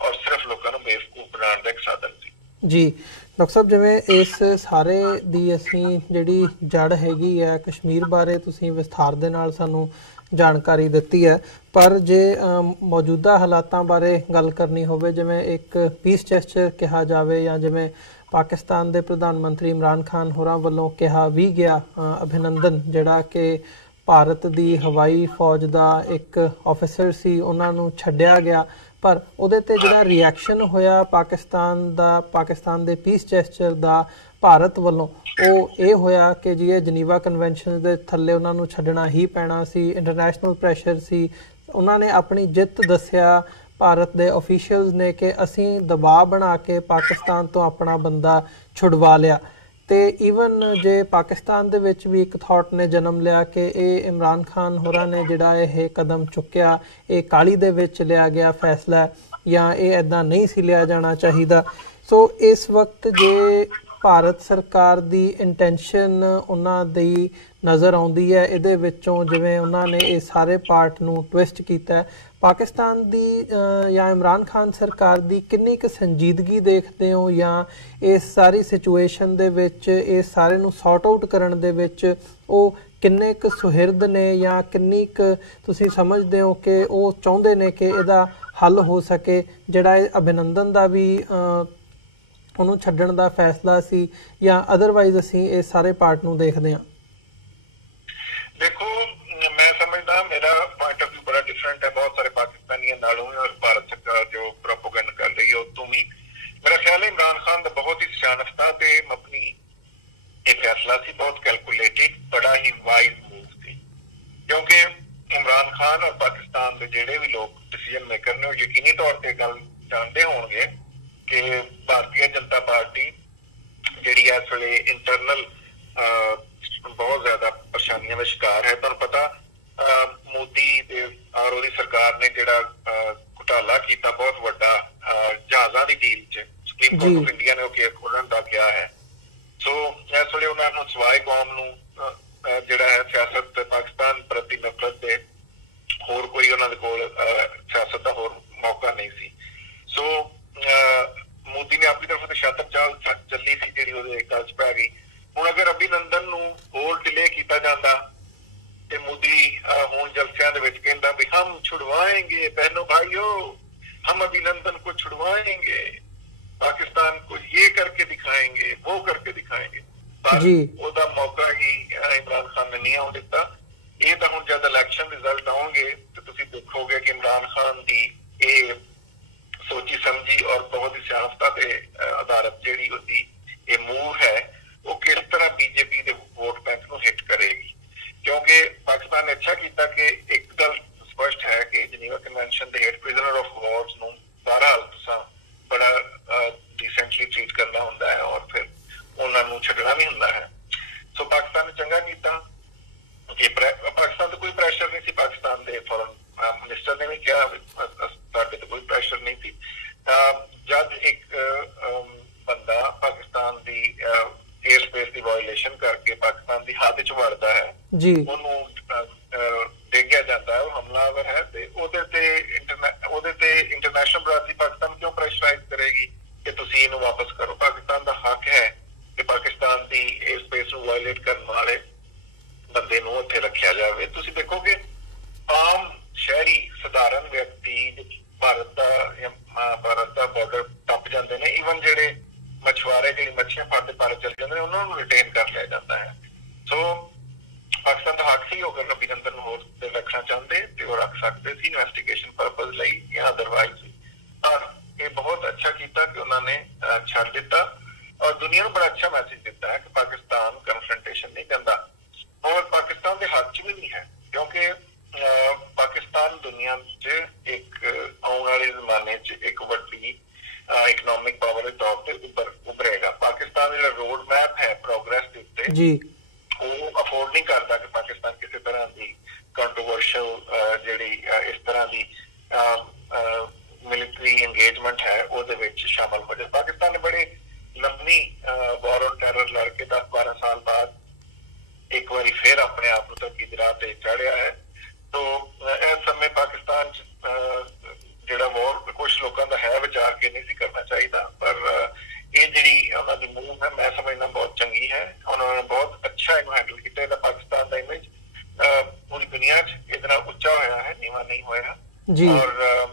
ਔਰ ਸਿਰਫ ਲੋਕਾਂ ਨੂੰ ਬੇਵਕੂਫ ਬਣਾਉਣ ਦਾ ਇੱਕ ਸਾਧਨ ਸੀ। ਜੀ ਡਾਕਟਰ ਸਾਹਿਬ, ਜਿਵੇਂ ਇਸ ਸਾਰੇ ਦੀ ਅਸੀਂ ਜਿਹੜੀ ਜੜ ਹੈਗੀ ਹੈ ਕਸ਼ਮੀਰ ਬਾਰੇ ਤੁਸੀਂ ਵਿਸਥਾਰ ਦੇ ਨਾਲ ਸਾਨੂੰ ਜਾਣਕਾਰੀ ਦਿੱਤੀ ਹੈ, ਪਰ ਜੇ ਮੌਜੂਦਾ ਹਾਲਾਤਾਂ ਬਾਰੇ ਗੱਲ ਕਰਨੀ ਹੋਵੇ, ਜਿਵੇਂ ਇੱਕ ਪੀਸ ਜੈਸਚਰ ਕਿਹਾ ਜਾਵੇ ਜਾਂ ਜਿਵੇਂ ਪਾਕਿਸਤਾਨ ਦੇ ਪ੍ਰਧਾਨ ਮੰਤਰੀ ਇਮਰਾਨ ਖਾਨ ਹੋਰਾਂ ਵੱਲੋਂ ਕਿਹਾ ਵੀ ਗਿਆ ਅਭਿਨੰਦਨ, ਜਿਹੜਾ ਕਿ ਭਾਰਤ ਦੀ ਹਵਾਈ ਫੌਜ ਦਾ ਇੱਕ ਆਫਿਸਰ ਸੀ, ਉਹਨਾਂ ਨੂੰ ਛੱਡਿਆ ਗਿਆ, ਪਰ ਉਹਦੇ ਤੇ ਜਿਹੜਾ ਰਿਐਕਸ਼ਨ ਹੋਇਆ ਪਾਕਿਸਤਾਨ ਦੇ ਪੀਸ ਜੈਸਚਰ ਦਾ ਭਾਰਤ ਵੱਲੋਂ, ਉਹ ਇਹ ਹੋਇਆ ਕਿ ਜੀ ਇਹ ਜਨੀਵਾ ਕਨਵੈਨਸ਼ਨ ਦੇ ਥੱਲੇ ਉਹਨਾਂ ਨੂੰ ਛੱਡਣਾ ਹੀ ਪੈਣਾ ਸੀ, ਇੰਟਰਨੈਸ਼ਨਲ ਪ੍ਰੈਸ਼ਰ ਸੀ। ਉਹਨਾਂ ਨੇ ਆਪਣੀ ਜਿੱਤ ਦੱਸਿਆ ਭਾਰਤ ਦੇ ਅਫੀਸ਼ੀਅਲਸ ਨੇ ਕਿ ਅਸੀਂ ਦਬਾਅ ਬਣਾ ਕੇ ਪਾਕਿਸਤਾਨ ਤੋਂ ਆਪਣਾ ਬੰਦਾ ਛੁਡਵਾ ਲਿਆ। ਤੇ ਈਵਨ ਜੇ ਪਾਕਿਸਤਾਨ ਦੇ ਵਿੱਚ ਵੀ ਇੱਕ ਥਾਟ ਨੇ ਜਨਮ ਲਿਆ ਕਿ ਇਹ ਇਮਰਾਨ ਖਾਨ ਹੋਰਾਂ ਨੇ ਜਿਹੜਾ ਇਹ ਕਦਮ ਚੁੱਕਿਆ, ਇਹ ਕਾਹਲੀ ਦੇ ਵਿੱਚ ਲਿਆ ਗਿਆ ਫੈਸਲਾ, ਜਾਂ ਇਹ ਇੱਦਾਂ ਨਹੀਂ ਸੀ ਲਿਆ ਜਾਣਾ ਚਾਹੀਦਾ। ਸੋ ਇਸ ਵਕਤ ਜੇ ਭਾਰਤ ਸਰਕਾਰ ਦੀ ਇੰਟੈਂਸ਼ਨ ਉਹਨਾਂ ਦੀ ਨਜ਼ਰ ਆਉਂਦੀ ਹੈ ਇਹਦੇ ਵਿੱਚੋਂ, ਜਿਵੇਂ ਉਹਨਾਂ ਨੇ ਇਹ ਸਾਰੇ ਪਾਰਟ ਨੂੰ ਟਵਿਸਟ ਕੀਤਾ, ਪਾਕਿਸਤਾਨ ਦੀ ਜਾਂ ਇਮਰਾਨ ਖਾਨ ਸਰਕਾਰ ਦੀ ਕਿੰਨੀ ਕੁ ਸੰਜੀਦਗੀ ਦੇਖਦੇ ਹੋ, ਜਾਂ ਇਸ ਸਾਰੀ ਸਿਚੁਏਸ਼ਨ ਦੇ ਵਿੱਚ ਇਸ ਸਾਰੇ ਨੂੰ ਸੌਰਟ ਆਊਟ ਕਰਨ ਦੇ ਵਿੱਚ ਉਹ ਕਿੰਨੇ ਕੁ ਸੁਹਿਰਦ ਨੇ, ਜਾਂ ਕਿੰਨੀ ਕੁ ਤੁਸੀਂ ਸਮਝਦੇ ਹੋ ਕਿ ਉਹ ਚਾਹੁੰਦੇ ਨੇ ਕਿ ਇਹਦਾ ਹੱਲ ਹੋ ਸਕੇ, ਜਿਹੜਾ ਇਹ ਅਭਿਨੰਦਨ ਦਾ ਵੀ ਉਹਨੂੰ ਛੱਡਣ ਦਾ ਫੈਸਲਾ ਸੀ, ਜਾਂ ਅਦਰਵਾਈਜ਼ ਅਸੀਂ ਇਹ ਸਾਰੇ ਪਾਰਟ ਨੂੰ ਦੇਖਦੇ ਹਾਂ? ਦੇਖੋ, मैं समझदा मेरा पॉइंट ऑफ व्यू बड़ा डिफरेंट है बहुत सारे पाकिस्तानियों नालों में, और भारत सरकार जो प्रोपोगेंडा कर रही है उतों भी। मेरा ख्याल है इमरान खान का बहुत ही सियानफता ते अपनी ये फैसला सी, बहुत कैलकुलेटेड, बड़ा ही वाइज मूव सी, क्योंकि इमरान खान और पाकिस्तान के जेडे भी लोग डिसीजन मेकर ने यकीनी तौर पर गल जानते होंगे कि भारतीय जनता पार्टी जिहड़ी इस वेले इंटरनल बहुत ज्यादा परेशानियों का शिकार है। तुहानूं पता मोदी और उसकी सरकार ने जिहड़ा घोटाला किया बहुत वड्डा जहाज़ां दी डील च, सुप्रीम कोर्ट ऑफ इंडिया ने केस खोलण दा किया है। सो इस वेले उन्हां नूं सवाए कौम नूं जिहड़ा है सियासत पाकिस्तान प्रति नफरत दे होर कोई उन्हां दे कोल सियासत दा होर मौका नहीं सी। सो मोदी ने अपनी तरफ ते शातिर चाल चली सी जिहड़ी उहदे गल च पै गई। ਹੁਣ ਅਗਰ ਅਭਿਨੰਦਨ ਨੂੰ ਹੋਰ ਡਿਲੇ ਕੀਤਾ ਜਾਂਦਾ ਤੇ ਮੋਦੀ ਹੁਣ ਜਲਸਿਆਂ ਦੇ ਵਿੱਚ ਕਹਿੰਦਾ ਵੀ ਹਮ ਛੁਡਵਾएंगे बहनों भाइयों, हम अभिनंदन को छुड़वाएंगे, पाकिस्तान को ये करके दिखाएंगे, वो करके दिखाएंगे, पर ਉਹਦਾ ਮੌਕਾ ਹੀ ਇਮਰਾਨ ਖਾਨ ਨੇ ਨਹੀਂ ਆਉਣ ਦਿੱਤਾ। ਇਹ ਤਾਂ ਹੁਣ ਜਦ ਇਲੈਕਸ਼ਨ ਰਿਜ਼ਲਟ ਆਉਣਗੇ ਤੇ ਤੁਸੀਂ ਦੇਖੋਗੇ ਕਿ ਇਮਰਾਨ ਖਾਨ ਦੀ ਇਹ ਸੋਚੀ ਸਮਝੀ ਔਰ ਬਹੁਤ ਹੀ ਸਿਆਣਪਤਾ ਤੇ ਆਧਾਰਿਤ ਜਿਹੜੀ ਉਹਦੀ ਇਹ ਮੂਵ ਹੈ वो किस तरह बीजेपी के वोट बैंक को हिट करेगी। क्योंकि पाकिस्तान ने अच्छा किया कि एक गल स्पष्ट है कि जनीवा कन्वेंशन के हेड प्रिजनर ऑफ वॉर्स नूं बहरहाल तुसां बड़ा डिसेंटली ट्रीट करना हुंदा है और फिर उन्हां नूं छड्डना भी हुंदा है। सो पाकिस्तान ने चंगा किया कि पाकिस्तान तो कोई प्रैशर नहीं सी, पाकिस्तान के फॉरेन मिनिस्टर ने भी कहा साडे तो कोई प्रैशर नहीं सी। जब एक बंदा पाकिस्तान की एयर स्पेस की वायलेशन करके पाकिस्तान की हद च वड़दा है, ਉਹਨੂੰ ਦੇਖਿਆ ਜਾਂਦਾ ਹੈ, ਉਹ ਹਮਲਾਵਰ ਹੈ, ਤੇ ਉਹਦੇ ਤੇ ਇੰਟਰਨੈਸ਼ਨਲ ਬਰਾਦਰੀ ਪਾਕਿਸਤਾਨ ਕਿਉਂ ਪ੍ਰੈਸ਼ਰਾਈਜ਼ ਕਰੇਗੀ ਕਿ ਤੁਸੀਂ ਇਹਨੂੰ ਵਾਪਸ ਕਰੋ। ਪਾਕਿਸਤਾਨ ਦਾ ਹੱਕ ਕਰਵਾਈ ਸੀ, ਪਰ ਇਹ ਬਹੁਤ ਅੱਛਾ ਕੀਤਾ ਕਿ ਉਹਨਾਂ ਨੇ ਛੱਡ ਦਿੱਤਾ ਔਰ ਦੁਨੀਆ ਨੂੰ ਬੜਾ ਅੱਛਾ ਮੈਸੇਜ ਦਿੱਤਾ ਹੈ ਕਿ ਪਾਕਿਸਤਾਨ ਕਨਫਰੰਟੇਸ਼ਨ ਨਹੀਂ ਕਰਦਾ ਔਰ ਪਾਕਿਸਤਾਨ ਦੇ ਹੱਥ 'ਚ ਵੀ ਨਹੀਂ ਹੈ, ਕਿਉਂਕਿ ਪਾਕਿਸਤਾਨ ਦੁਨੀਆ 'ਚ ਇੱਕ ਆਉਣ ਵਾਲੇ ਜ਼ਮਾਨੇ 'ਚ ਇੱਕ ਵੱਡੀ ਇਕਨੋਮਿਕ ਪਾਵਰ ਦੇ ਤੌਰ ਤੇ ਉਭਰੇਗਾ। ਪਾਕਿਸਤਾਨ ਦਾ ਜਿਹੜਾ ਰੋਡ ਮੈਪ ਹੈ ਪ੍ਰੋਗਰੈਸ ਦੇ ਉੱਤੇ ਜੀ, ਉਹ ਅਫੋਰਡ ਨਹੀਂ ਕਰਦਾ ਕਿ ਪਾਕਿਸਤਾਨ ਕਿਸੇ ਤਰ੍ਹਾਂ ਦੀ ਕੰਟਰੋਵਰਸ਼ਲ ਜਿਹੜੀ ਇਸ ਤਰ੍ਹਾਂ ਦੀ ਮਿਲਟਰੀ ਇੰਗੇਜਮੈਂਟ ਹੈ ਉਹਦੇ ਵਿੱਚ ਸ਼ਾਮਲ ਹੋ ਜਾਏ। ਪਾਕਿਸਤਾਨ ਨੇ ਬੜੀ ਲੰਮੀ ਵਾਰ ਔਨ ਟੈਰਰ ਲੜ ਕੇ 10-12 ਸਾਲ ਬਾਅਦ ਇੱਕ ਵਾਰੀ ਫਿਰ ਆਪਣੇ ਆਪ ਨੂੰ ਤਰੱਕੀ ਦੀ ਰਾਹ ਤੇ ਚੜ੍ਹਿਆ ਹੈ। ਤੋ ਇਸ ਸਮੇਂ ਪਾਕਿਸਤਾਨ 'ਚ ਜਿਹੜਾ ਵਾਰ ਕੁਛ ਲੋਕਾਂ ਦਾ ਹੈ ਵਿਚਾਰ ਕੇ ਨਹੀਂ ਸੀ ਕਰਨਾ ਚਾਹੀਦਾ, ਪਰ ਇਹ ਜਿਹੜੀ ਉਹਨਾਂ ਦੀ ਮੂਵ ਹੈ ਮੈਂ ਸਮਝਦਾ ਬਹੁਤ ਚੰਗੀ ਹੈ। ਉਹਨਾਂ ਨੇ ਬਹੁਤ ਅੱਛਾ ਇਹਨੂੰ ਹੈਂਡਲ ਕੀਤਾ। ਇਹਦਾ ਪਾਕਿਸਤਾਨ ਦਾ ਇਮੇਜ ਪੂਰੀ ਦੁਨੀਆ 'ਚ ਇਹਦੇ ਨਾਲ ਉੱਚਾ ਹੋਇਆ ਹੈ, ਨੀਵਾਂ ਨਹੀਂ ਹੋਇਆ। ਔਰ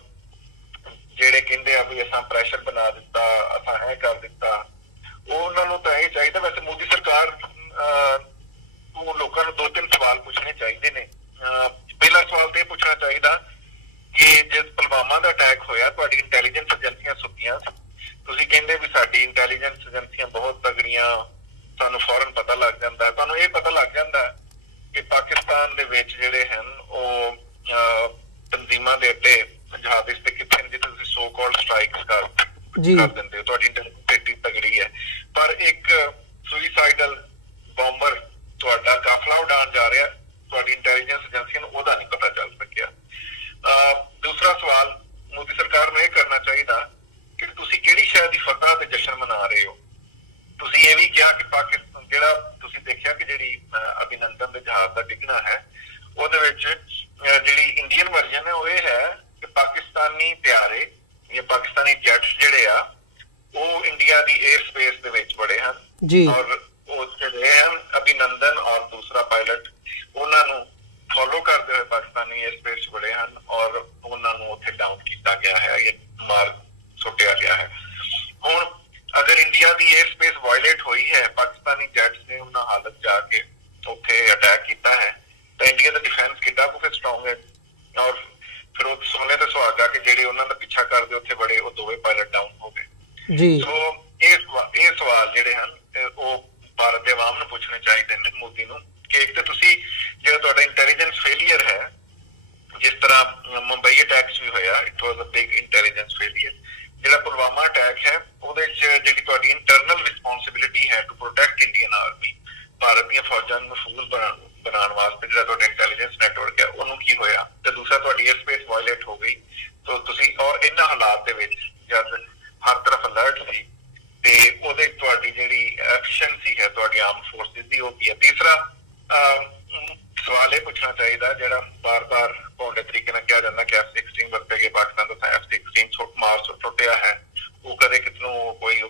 ਜਿਹੜੇ ਕਹਿੰਦੇ ਆ ਵੀ ਅਸਾਂ ਪ੍ਰੈਸ਼ਰ ਬਣਾ ਦਿੱਤਾ, ਅਸਾਂ ਇਹ ਕਰ ਦਿੱਤਾ, ਉਹਨਾਂ ਨੂੰ ਤਾਂ ਇਹ ਚਾਹੀਦਾ। ਵੈਸੇ ਮੋਦੀ ਸਰਕਾਰ ਨੂੰ ਲੋਕਾਂ ਨੂੰ 2-3 ਸਵਾਲ ਪੁੱਛਣੇ ਚਾਹੀਦੇ ਨੇ। ਪਹਿਲਾ ਸਵਾਲ ਤੇ ਇਹ ਪੁੱਛਣਾ ਚਾਹੀਦਾ ਕਿ ਜਿਸ ਪੁਲਵਾਮਾ ਦਾ ਅਟੈਕ ਹੋਇਆ ਤੁਹਾਡੀ ਇੰਟੈਲੀਜੈਂਸ ਏਜੰਸੀਆਂ ਸੁੱਤੀਆਂ ਸੀ। ਤੁਸੀਂ ਕਹਿੰਦੇ ਵੀ ਸਾਡੀ ਇੰਟੈਲੀਜੈਂਸ ਏਜੰਸੀਆਂ ਬਹੁਤ ਤਗੜੀਆਂ, ਸਾਨੂੰ ਫੌਰਨ ਪਤਾ ਲੱਗ ਜਾਂਦਾ। ਤੁਹਾਨੂੰ ਇਹ ਪਤਾ ਲੱਗ ਜਾਂਦਾ ਕਿ ਪਾਕਿਸਤਾਨ ਦੇ ਵਿੱਚ ਜਿਹੜੇ ਹਨ ਉਹ ਤਨਜ਼ੀਮਾਂ ਦੇ ਅੱਡੇ ਜਹਾਜ਼ ਤੇ ਕਿੱਥੇ ਜਿੱਥੇ ਤੁਸੀਂ ਸੋ ਕਾਲਡ ਸਟ੍ਰਾਈਕਸ ਕਰ ਦਿੰਦੇ ਹੋ, ਤੁਹਾਡੀ ਇੰਟੈਲੀਜੈਂਸ ਏਡੀ ਤਗੜੀ ਹੈ। ਪਰ ਇੱਕ ਸੁਇਸਾਈਡਲ ਬੰਬਰ ਤੁਹਾਡਾ ਕਾਫਲਾ ਉਡਾਉਣ ਜਾ ਰਿਹਾ, ਤੁਹਾਡੀ ਇੰਟੈਲੀਜੈਂਸ ਏਜੰਸੀਆਂ ਨੂੰ ਉਹਦਾ ਨਹੀਂ ਪਤਾ ਚੱਲ ਸਕਿਆ। ਦੂਸਰਾ ਸਵਾਲ ਮੋਦੀ ਸਰਕਾਰ ਨੂੰ ਇਹ ਕਰਨਾ ਚਾਹੀਦਾ ਕਿ ਤੁਸੀਂ ਕਿਹੜੀ ਸ਼ਹਿਰ ਦੀ ਫਤਹ ਤੇ ਜਸ਼ਨ ਮਨਾ ਰਹੇ ਹੋ। ਤੁਸੀਂ ਇਹ ਵੀ ਕਿਹਾ ਕਿ ਪਾਕਿਸਤਾਨ ਜਿਹੜਾ ਤੁਸੀਂ ਦੇਖਿਆ ਕਿ ਜਿਹੜੀ ਅਭਿਨੰਦਨ ਦੇ ਜਹਾਜ਼ ਦਾ ਡਿੱਗਣਾ ਹੈ ਉਹਦੇ ਵਿੱਚ ਜਿਹੜੀ ਇੰਡੀਅਨ ਵਰਜਨ ਹੈ ਉਹ ਇਹ ਹੈ ਕਿ ਪਾਕਿਸਤਾਨੀ ਤਿਆਰੇ ਜਾਂ ਪਾਕਿਸਤਾਨੀ ਜੈਟਸ ਜਿਹੜੇ ਆ ਉਹ ਇੰਡੀਆ ਦੀ 에ਅਰ ਸਪੇਸ ਦੇ ਵਿੱਚ ਬੜੇ ਹਨ ਔਰ ਉਹ ਜਿਹੜੇ ਹਨ ਅਭਿਨੰਦਨ ਔਰ ਦੂਸਰਾ ਪਾਇਲਟ ਉਹਨਾਂ ਨੂੰ ਫੋਲੋ ਕਰਦੇ ਹੋਏ ਪਾਕਿਸਤਾਨੀ 에ਅਰ ਸਪੇਸ ਬੜੇ ਹਨ ਔਰ ਉਹਨਾਂ ਨੂੰ ਉੱਥੇ ਡਾਊਨ ਕੀਤਾ ਗਿਆ ਹੈ ਜਾਂ ਮਾਰ ਸੁੱਟਿਆ ਗਿਆ ਹੈ। ਹੁਣ ਅਗਰ ਇੰਡੀਆ ਦੀ 에ਅਰ ਸਪੇਸ ਵਾਇਲੇਟ ਹੋਈ ਹੈ, ਪਾਕਿਸਤਾਨੀ ਜੈਟਸ ਨੇ ਉਹਨਾਂ ਹਾਲਤ ਜਾ ਕੇ ਉੱਥੇ ਅਟੈਕ ਕੀਤਾ ਹੈ, ਤਾਂ ਇੰਡੀਆ ਦਾ ਡਿਫੈਂਸ ਕਿੱਡਾ ਕੁ ਫਿਰ ਸਟਰੋਂਗ ਹੈ। ਔਰ ਫਿਰ ਉਹ ਸੋਨੇ ਤੇ ਸੁਹਾਗਾ ਕਿ ਜਿਹੜੇ ਉਹਨਾਂ ਦਾ ਪਿੱਛਾ ਕਰਦੇ ਉੱਥੇ ਬੜੇ, ਉਹ ਦੋਵੇਂ ਪਾਇਲਟ ਡਾਊਨ ਹੋ ਗਏ ਜੀ। ਸੋ ਇਹ ਸਵਾਲ ਜਿਹੜੇ ਹਨ ਉਹ ਭਾਰਤ ਦੇ ਆਵਾਮ ਨੂੰ ਪੁੱਛਣੇ ਚਾਹੀਦੇ ਨੇ ਮੋਦੀ ਨੂੰ ਕਿ ਇੱਕ ਤਾਂ ਤੁਸੀਂ ਜਿਹੜਾ ਤੁਹਾਡਾ ਇੰਟੈਲੀਜੈਂਸ ਫੇਲੀਅਰ ਹੈ, ਜਿਸ ਤਰ੍ਹਾਂ ਮੁੰਬਈ ਅਟੈਕ 'ਚ ਵੀ ਹੋਇਆ, it was a big intelligence failure. ਜਿਹੜਾ ਪੁਲਵਾਮਾ ਅਟੈਕ ਹੈ ਉਹਦੇ 'ਚ ਜਿਹੜੀ ਤੁਹਾਡੀ ਇੰਟਰਨਲ ਰਿਸਪੋਂਸਿਬਿਲਿਟੀ ਹੈ to protect Indian army, Bharat ਦੀਆਂ ਫੌਜਾਂ ਨੂੰ ਮਹਿਫੂਜ਼ ਬਣਾਉਣ ਵਾਸਤੇ ਜਿਹੜਾ ਤੁਹਾਡਾ ਇੰਟੈਲੀਜੈਂਸ ਨੈਟਵਰਕ ਹੈ ਉਹਨੂੰ ਕੀ ਹੋਇਆ। ਤੇ ਦੂਸਰਾ ਤੁਹਾਡੀ 에ਅਰ ਸਪੇਸ ਵਾਇਲੇਟ ਹੋ ਗਈ। ਸੋ ਤੁਸੀਂ ਔਰ ਇਹਨਾਂ ਹਾਲਾਤ ਦੇ ਵਿੱਚ ਜਦ ਹਰ ਤਰਫ ਅਲਰਟ ਸੀ ਤੇ ਉਹਦੇ ਤੁਹਾਡੀ ਜਿਹੜੀ ਐਫੀਸ਼ੀਐਂਸੀ ਹੈ ਤੁਹਾਡੀ ਆਰਮ ਫੋਰਸਿਸ ਦੀ ਉਹ ਕੀ ਹੈ। ਤੀਸਰਾ ਸਵਾਲ ਇਹ ਪੁੱਛਣਾ ਚਾਹੀਦਾ ਜਿਹੜਾ ਬਾਰ-ਬਾਰ ਭੌਂਡੇ ਤਰੀਕੇ ਨਾਲ ਕਿਹਾ ਜਾਂਦਾ ਕਿ F-16 ਵਰਤੇ ਗਏ, ਪਾਕਿਸਤਾਨ ਦਾ F-16 ਮਾਰ ਸੁੱਟਿਆ ਹੈ। ਉਹ ਕਦੇ ਕਿਤੋਂ ਕੋਈ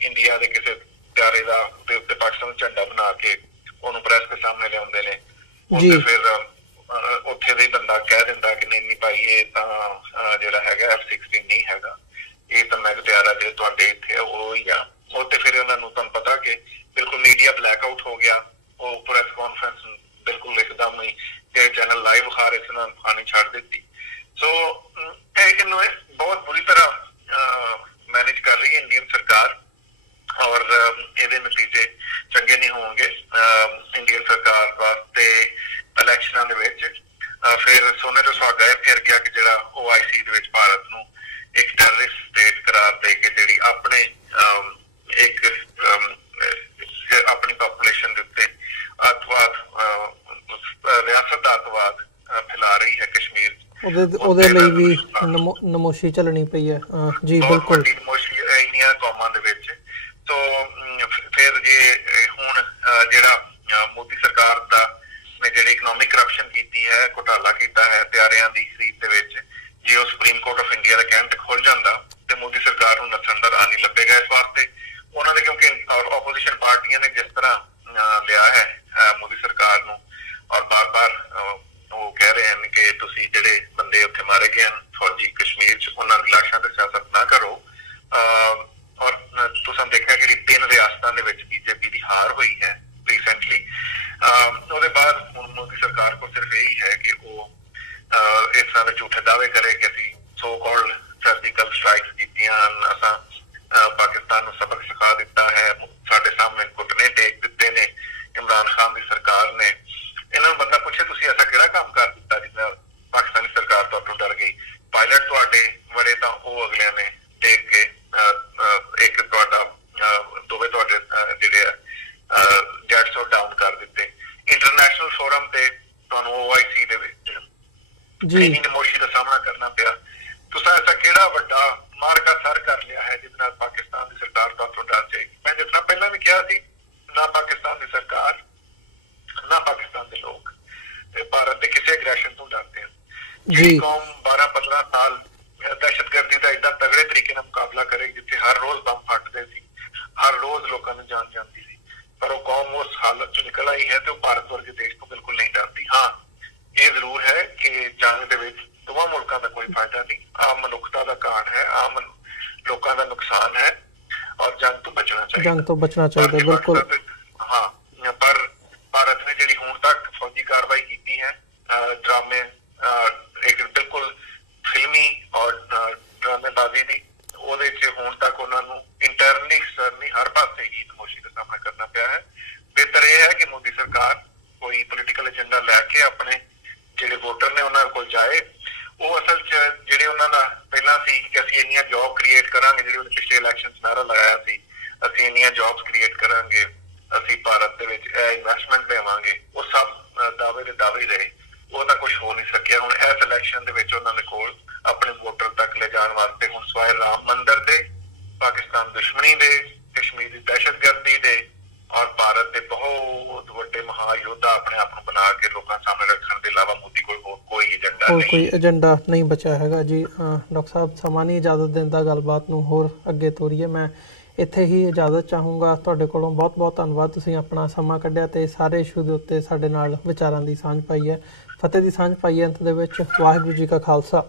ਇੰਡੀਆ ਦੇ ਕਿਸੇ ਤਿਆਰੇ ਦਾ ਦੇ ਉੱਤੇ ਪਾਕਿਸਤਾਨ ਦਾ ਝੰਡਾ ਬਣਾ ਕੇ ਉਹਨੂੰ ਪ੍ਰੈਸ ਦੇ ਸਾਹਮਣੇ ਲਿਆਉਂਦੇ ਨੇ, ਉੱਥੇ ਫਿਰ ਉੱਥੇ ਦੇ ਬੰਦਾ ਕਹਿ ਦਿੰਦਾ ਕਿ ਨਹੀਂ ਭਾਈ ਇਹ ਤਾਂ ਜਿਹੜਾ ਹੈਗਾ F-16 ਨਹੀਂ ਹੈਗਾ, ਇਹ ਤਾਂ ਮੈਂ ਤਿਆਰਾ ਜਿਹੜੇ ਤੁਹਾਡੇ ਇੱਥੇ ਉਹ ਹੀ ਆ। ਉਹ ਤੇ ਫਿਰ ਉਹਨਾਂ ਨੂੰ ਤੁਹਾਨੂੰ ਪਤਾ ਕਿ ਬਿਲਕੁਲ ਮੀਡੀਆ ਬਲੈਕ ਆਊਟ ਹੋ ਗਿਆ। ਉਹ ਪ੍ਰੈਸ ਕਾਨਫਰੰਸ ਬਿਲਕੁਲ ਇੱਕਦਮ ਹੀ ਤੇ ਚੈਨਲ ਲਾਈਵ ਵਿਖਾ ਰਹੇ ਸੀ, ਉਹਨਾਂ ਨੂੰ ਖਾਣੀ ਛੱਡ ਦਿੱਤੀ। ਸੋ ਇਹਨੂੰ ਬਹੁਤ ਬੁਰੀ ਤਰ੍ਹਾਂ ਮੈਨੇਜ ਕਰ ਰਹੀ ਹੈ ਇੰਡੀਅਨ ਸਰਕਾਰ ਔਰ ਇਹਦੇ ਨਤੀਜੇ ਚੰਗੇ ਨਹੀਂ ਹੋਣਗੇ ਇੰਡੀਅਨ ਸਰਕਾਰ ਵਾਸਤੇ। ਇਲੈਕਸ਼ਨਾਂ ਦੇ ਵਿੱਚ ਫਿਰ ਸੋਨੇ ਤੋਂ ਸੁਹਾਗਾ ਫਿਰ ਗਿਆ ਕਿ ਜਿਹੜਾ OIC ਦੇ ਵਿੱਚ ਭਾਰਤ ਨੂੰ ਇੱਕ ਟੈਰਰਿਸਟ ਸਟੇਟ ਕਰਾਰ ਦੇ ਕੇ ਜਿਹੜੀ ਆਪਣੇ ਇੱਕ ਆਪਣੀ ਪਾਪੂਲੇਸ਼ਨ ਦੇ ਉੱਤੇ ਅੱਤਵਾਦ ਰਿਆਸਤ ਦਾ ਅੱਤਵਾਦ ਫੈਲਾ ਰਹੀ ਹੈ ਕਸ਼ਮੀਰ। ਉਹਦੇ ਲਈ ਵੀ ਨਮੋਸ਼ੀ ਚੱਲਣੀ ਪਈ ਹੈ ਜੀ। ਬਿਲਕੁਲ ਨਮੋਸ਼ੀ ਇੰਨੀਆਂ ਕੌਮਾਂ ਦੇ ਵਿੱਚ। ਸੋ ਫਿਰ ਜੇ ਹੁਣ ਜਿਹੜਾ ਮੋਦੀ ਸਰਕਾਰ ਦਾ ਨੇ ਜਿਹੜੀ ਇਕਨੋਮਿਕ ਕਰਪਸ਼ਨ ਕੀਤੀ ਹੈ, ਘੁਟਾਲਾ ਕੀਤਾ ਹੈ ਤਿਆਰਿਆਂ ਦੀ ਖਰੀਦ ਦੇ ਵਿੱਚ, ਜੇ ਉਹ ਸੁਪਰੀਮ ਕੋਰਟ ਆਫ ਇੰਡੀਆ ਦੇ ਕਹਿਣ ਤੇ ਖੁੱਲ ਜਾਂਦਾ ਤੇ ਮੋਦੀ ਸਰਕਾਰ ਨੂੰ ਨੱਥਣ ਦਾ ਰਾਹ ਨਹੀਂ ਲੱਭੇਗਾ। ਇਸ ਵਾਸਤੇ ਉਹਨਾਂ ਦੇ ਕਿਉਂਕਿ ਆਪੋਜੀਸ਼ਨ ਪਾਰਟੀਆਂ ਨੇ ਜਿਸ ਤਰ੍ਹਾਂ ਲਿਆ ਹੈ ਮੋਦੀ ਸਰਕਾਰ ਨੂੰ ਔਰ ਬਾਰ-ਬਾਰ ਉਹ ਕਹਿ ਰਹੇ ਹਨ ਕਿ ਤੁਸੀਂ ਜਿਹੜੇ ਬੰਦੇ ਉੱਥੇ ਮਾਰੇ ਗਏ ਹਨ ਫੌਜੀ ਕਸ਼ਮੀਰ 'ਚ ਉਹਨਾਂ ਦੀ ਲਾਸ਼ਾਂ ਤੇ ਸਿਆਸਤ ਨਾ ਕਰੋ। ਔਰ ਤੁਸੀਂ ਦੇਖਿਆ ਕਿ 3 ਰਿਆਸਤਾਂ ਦੇ ਵਿੱਚ BJP ਦੀ ਹਾਰ ਹੋਈ ਹੈ ਰੀਸੈਂਟਲੀ। ਉਹਦੇ ਬਾਅਦ ਹੁਣ ਮੋਦੀ ਸਰਕਾਰ ਕੋਲ ਸਿਰਫ ਇਹੀ ਹੈ ਕਿ ਉਹ ਇਸ ਜੀ ਕੌਮ 12-15 ਸਾਲ ਦਹਿਸ਼ਤਗਰਦੀ ਦਾ ਏਡਾ ਤਗੜੇ ਤਰੀਕੇ ਨਾਲ ਮੁਕਾਬਲਾ ਕਰੇ ਜਿੱਥੇ ਹਰ ਰੋਜ਼ ਬੰਬ ਫਟਦੇ ਸੀ, ਹਰ ਰੋਜ਼ ਲੋਕਾਂ ਨੂੰ ਜਾਨ ਜਾਂਦੀ ਸੀ, ਪਰ ਉਹ ਕੌਮ ਉਸ ਹਾਲਤ ਚੋਂ ਨਿਕਲ ਆਈ ਹੈ ਤੇ ਉਹ ਭਾਰਤ ਵਰਗੇ ਦੇਸ਼ ਤੋਂ ਬਿਲਕੁਲ ਨਹੀਂ ਡਰਦੀ। ਹਾਂ, ਇਹ ਜ਼ਰੂਰ ਹੈ ਕਿ ਜੰਗ ਦੇ ਵਿੱਚ ਦੋਵਾਂ ਮੁਲਕਾਂ ਦਾ ਕੋਈ ਫਾਇਦਾ ਨਹੀਂ, ਆਮ ਮਨੁੱਖਤਾ ਦਾ ਘਾਣ ਹੈ, ਆਮ ਲੋਕਾਂ ਦਾ ਨੁਕਸਾਨ ਹੈ ਔਰ ਜੰਗ ਤੋਂ ਬਚਣਾ ਚਾਹੀਦਾ। ਜੰਗ ਤੋਂ ਬਚਣਾ ਚਾਹੀਦਾ, ਬਿਲਕੁਲ। ਹਾਂ, ਪਰ ਭਾਰਤ ਨੇ ਜਿਹੜੀ ਹੁਣ ਤੱਕ ਫੌਜੀ ਕਾਰਵਾਈ ਕੀਤੀ ਹੈ, ਡਰਾਮੇ ਇੱਕ ਬਿਲਕੁਲ ਫਿਲਮੀ ਔਰ ਡਰਾਮੇਬਾਜ਼ੀ ਦੀ, ਉਹਦੇ 'ਚ ਹੁਣ ਤੱਕ ਉਹਨਾਂ ਨੂੰ ਇੰਟਰਨਲੀ ਐਕਸਟਰਨਲੀ ਹਰ ਪਾਸੇ ਹੀ ਖਾਮੋਸ਼ੀ ਦਾ ਸਾਹਮਣਾ ਕਰਨਾ ਪਿਆ ਹੈ। ਬਿਹਤਰ ਇਹ ਹੈ ਕਿ ਮੋਦੀ ਸਰਕਾਰ ਕੋਈ ਪੋਲੀਟੀਕਲ ਏਜੰਡਾ ਲੈ ਕੇ ਆਪਣੇ ਜਿਹੜੇ ਵੋਟਰ ਨੇ ਉਹਨਾਂ ਕੋਲ ਜਾਏ। ਉਹ ਅਸਲ 'ਚ ਜਿਹੜੇ ਉਹਨਾਂ ਦਾ ਪਹਿਲਾਂ ਸੀ ਕਿ ਅਸੀਂ ਇੰਨੀਆਂ ਜੌਬ ਕ੍ਰੀਏਟ ਕਰਾਂਗੇ, ਜਿਹੜੇ ਉਹਨੇ ਪਿਛਲੇ ਇਲੈਕਸ਼ਨ 'ਚ ਨਾਅਰਾ ਲਗਾਇਆ ਸੀ, ਅਸੀਂ ਇੰਨੀਆਂ ਜੌਬਸ ਕ੍ਰੀਏਟ ਕਰਾਂਗੇ, ਅਸੀਂ ਭਾਰਤ ਦੇ ਵਿੱਚ ਇਨਵੈਸਟਮੈਂਟ ਦੇਵਾਂਗੇ, ਉਹ ਸਭ ਦਾਅਵੇ ਦੇ ਦਾਅਵੇ ਰਹੇ, ਉਹਦਾ ਕੁਝ ਹੋ ਨਹੀਂ ਸਕਿਆ। ਹੁਣ ਇਸ ਇਲੈਕਸ਼ਨ ਦੇ ਵਿੱਚ ਉਹਨਾਂ ਦੇ ਕੋਲ ਆਪਣੇ ਵੋਟਰ ਤੱਕ ਲੈ ਜਾਣ ਵਾਸਤੇ ਹੁਣ ਸਵਾਏ ਰਾਮ ਮੰਦਿਰ ਦੇ, ਪਾਕਿਸਤਾਨ ਦੁਸ਼ਮਣੀ ਦੇ, ਕਸ਼ਮੀਰ ਦੀ ਦਹਿਸ਼ਤਗਰਦੀ ਦੇ ਔਰ ਭਾਰਤ ਦੇ ਬਹੁਤ ਵੱਡੇ ਮਹਾਯੋਧਾ ਆਪਣੇ ਆਪ ਨੂੰ ਬਣਾ ਕੇ ਲੋਕਾਂ ਸਾਹਮਣੇ ਰੱਖਣ ਦੇ ਇਲਾਵਾ ਮੋਦੀ ਕੋਲ ਹੋਰ ਕੋਈ ਏਜੰਡਾ ਨਹੀਂ, ਕੋਈ ਏਜੰਡਾ ਨਹੀਂ ਬਚਿਆ ਹੈਗਾ ਜੀ। ਡਾਕਟਰ ਸਾਹਿਬ, ਸਮਾਂ ਨਹੀਂ ਇਜਾਜ਼ਤ ਦਿੰਦਾ ਗੱਲਬਾਤ ਨੂੰ ਹੋਰ ਅੱਗੇ ਤੋਰੀਏ। ਮੈਂ ਇੱਥੇ ਹੀ ਇਜਾਜ਼ਤ ਚਾਹੂੰਗਾ ਤੁਹਾਡੇ ਕੋਲੋਂ। ਬਹੁਤ ਬਹੁਤ ਧੰਨਵਾਦ, ਤੁਸੀਂ ਆਪਣਾ ਸਮਾਂ ਕੱਢਿਆ ਤੇ ਸਾਰੇ ਇਸ਼ੂ ਦੇ ਉੱਤੇ ਸਾਡੇ ਨਾਲ ਵਿਚਾਰਾਂ ਦੀ ਸਾਂਝ ਪਾਈ ਹੈ, ਫਤਿਹ ਦੀ ਸਾਂਝ ਪਾਈ ਹੈ। ਅੰਤ ਦੇ ਵਿੱਚ ਵਾਹਿਗੁਰੂ ਜੀ ਕਾ ਖਾਲਸਾ,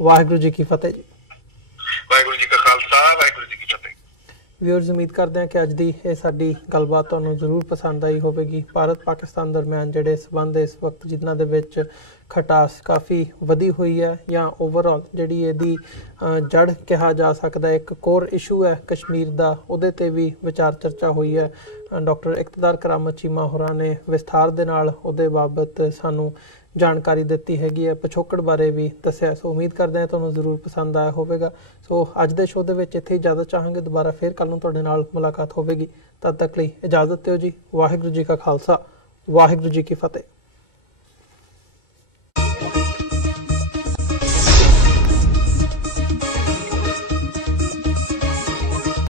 ਵਾਹਿਗੁਰੂ ਜੀ ਕੀ ਫਤਿਹ ਜੀ। ਵਾਹਿਗੁਰੂ ਜੀ ਕਾ ਖਾਲਸਾ, ਵਾਹਿਗੁਰੂ ਜੀ ਕੀ ਫਤਿਹ। ਵਿਊਅਰਸ, ਉਮੀਦ ਕਰਦੇ ਹਾਂ ਕਿ ਅੱਜ ਦੀ ਇਹ ਸਾਡੀ ਗੱਲਬਾਤ ਤੁਹਾਨੂੰ ਜ਼ਰੂਰ ਪਸੰਦ ਆਈ ਹੋਵੇਗੀ। ਭਾਰਤ ਪਾਕਿਸਤਾਨ ਦਰਮਿਆਨ ਜਿਹੜੇ ਸਬੰਧ ਇਸ ਵਕਤ ਜਿਨ੍ਹਾਂ ਦੇ ਵਿੱਚ ਖਟਾਸ ਕਾਫੀ ਵਧੀ ਹੋਈ ਹੈ, ਜਾਂ ਓਵਰਆਲ ਜਿਹੜੀ ਇਹਦੀ ਜੜ ਕਿਹਾ ਜਾ ਸਕਦਾ ਇੱਕ ਕੋਰ ਇਸ਼ੂ ਹੈ ਕਸ਼ਮੀਰ ਦਾ, ਉਹਦੇ ਤੇ ਵੀ ਵਿਚਾਰ ਚਰਚਾ ਹੋਈ ਹੈ। ਡਾਕਟਰ ਇਕਤਦਾਰ ਕਰਾਮਤ ਚੀਮਾ ਹੋਰਾਂ ਨੇ ਵਿਸਥਾਰ ਦੇ ਨਾਲ ਉਹਦੇ ਬਾਬਤ ਸਾਨੂੰ ਜਾਣਕਾਰੀ ਦਿੱਤੀ ਹੈਗੀ ਹੈ, ਪਿਛੋਕੜ ਬਾਰੇ ਵੀ ਦੱਸਿਆ। ਸੋ ਉਮੀਦ ਕਰਦੇ ਹਾਂ ਤੁਹਾਨੂੰ ਜ਼ਰੂਰ ਪਸੰਦ ਆਇਆ ਹੋਵੇਗਾ। ਸੋ ਅੱਜ ਦੇ ਸ਼ੋਅ ਦੇ ਵਿੱਚ ਇੱਥੇ ਇਜਾਜ਼ਤ ਚਾਹਾਂਗੇ, ਦੁਬਾਰਾ ਫਿਰ ਕੱਲ੍ਹ ਨੂੰ ਤੁਹਾਡੇ ਨਾਲ ਮੁਲਾਕਾਤ ਹੋਵੇਗੀ। ਤਦ ਤੱਕ ਲਈ ਇਜਾਜ਼ਤ ਦਿਓ ਜੀ। ਵਾਹਿਗੁਰੂ ਜੀ ਕਾ ਖਾਲਸਾ, ਵਾਹਿਗੁਰੂ ਜੀ ਕੀ ਫਤਿਹ।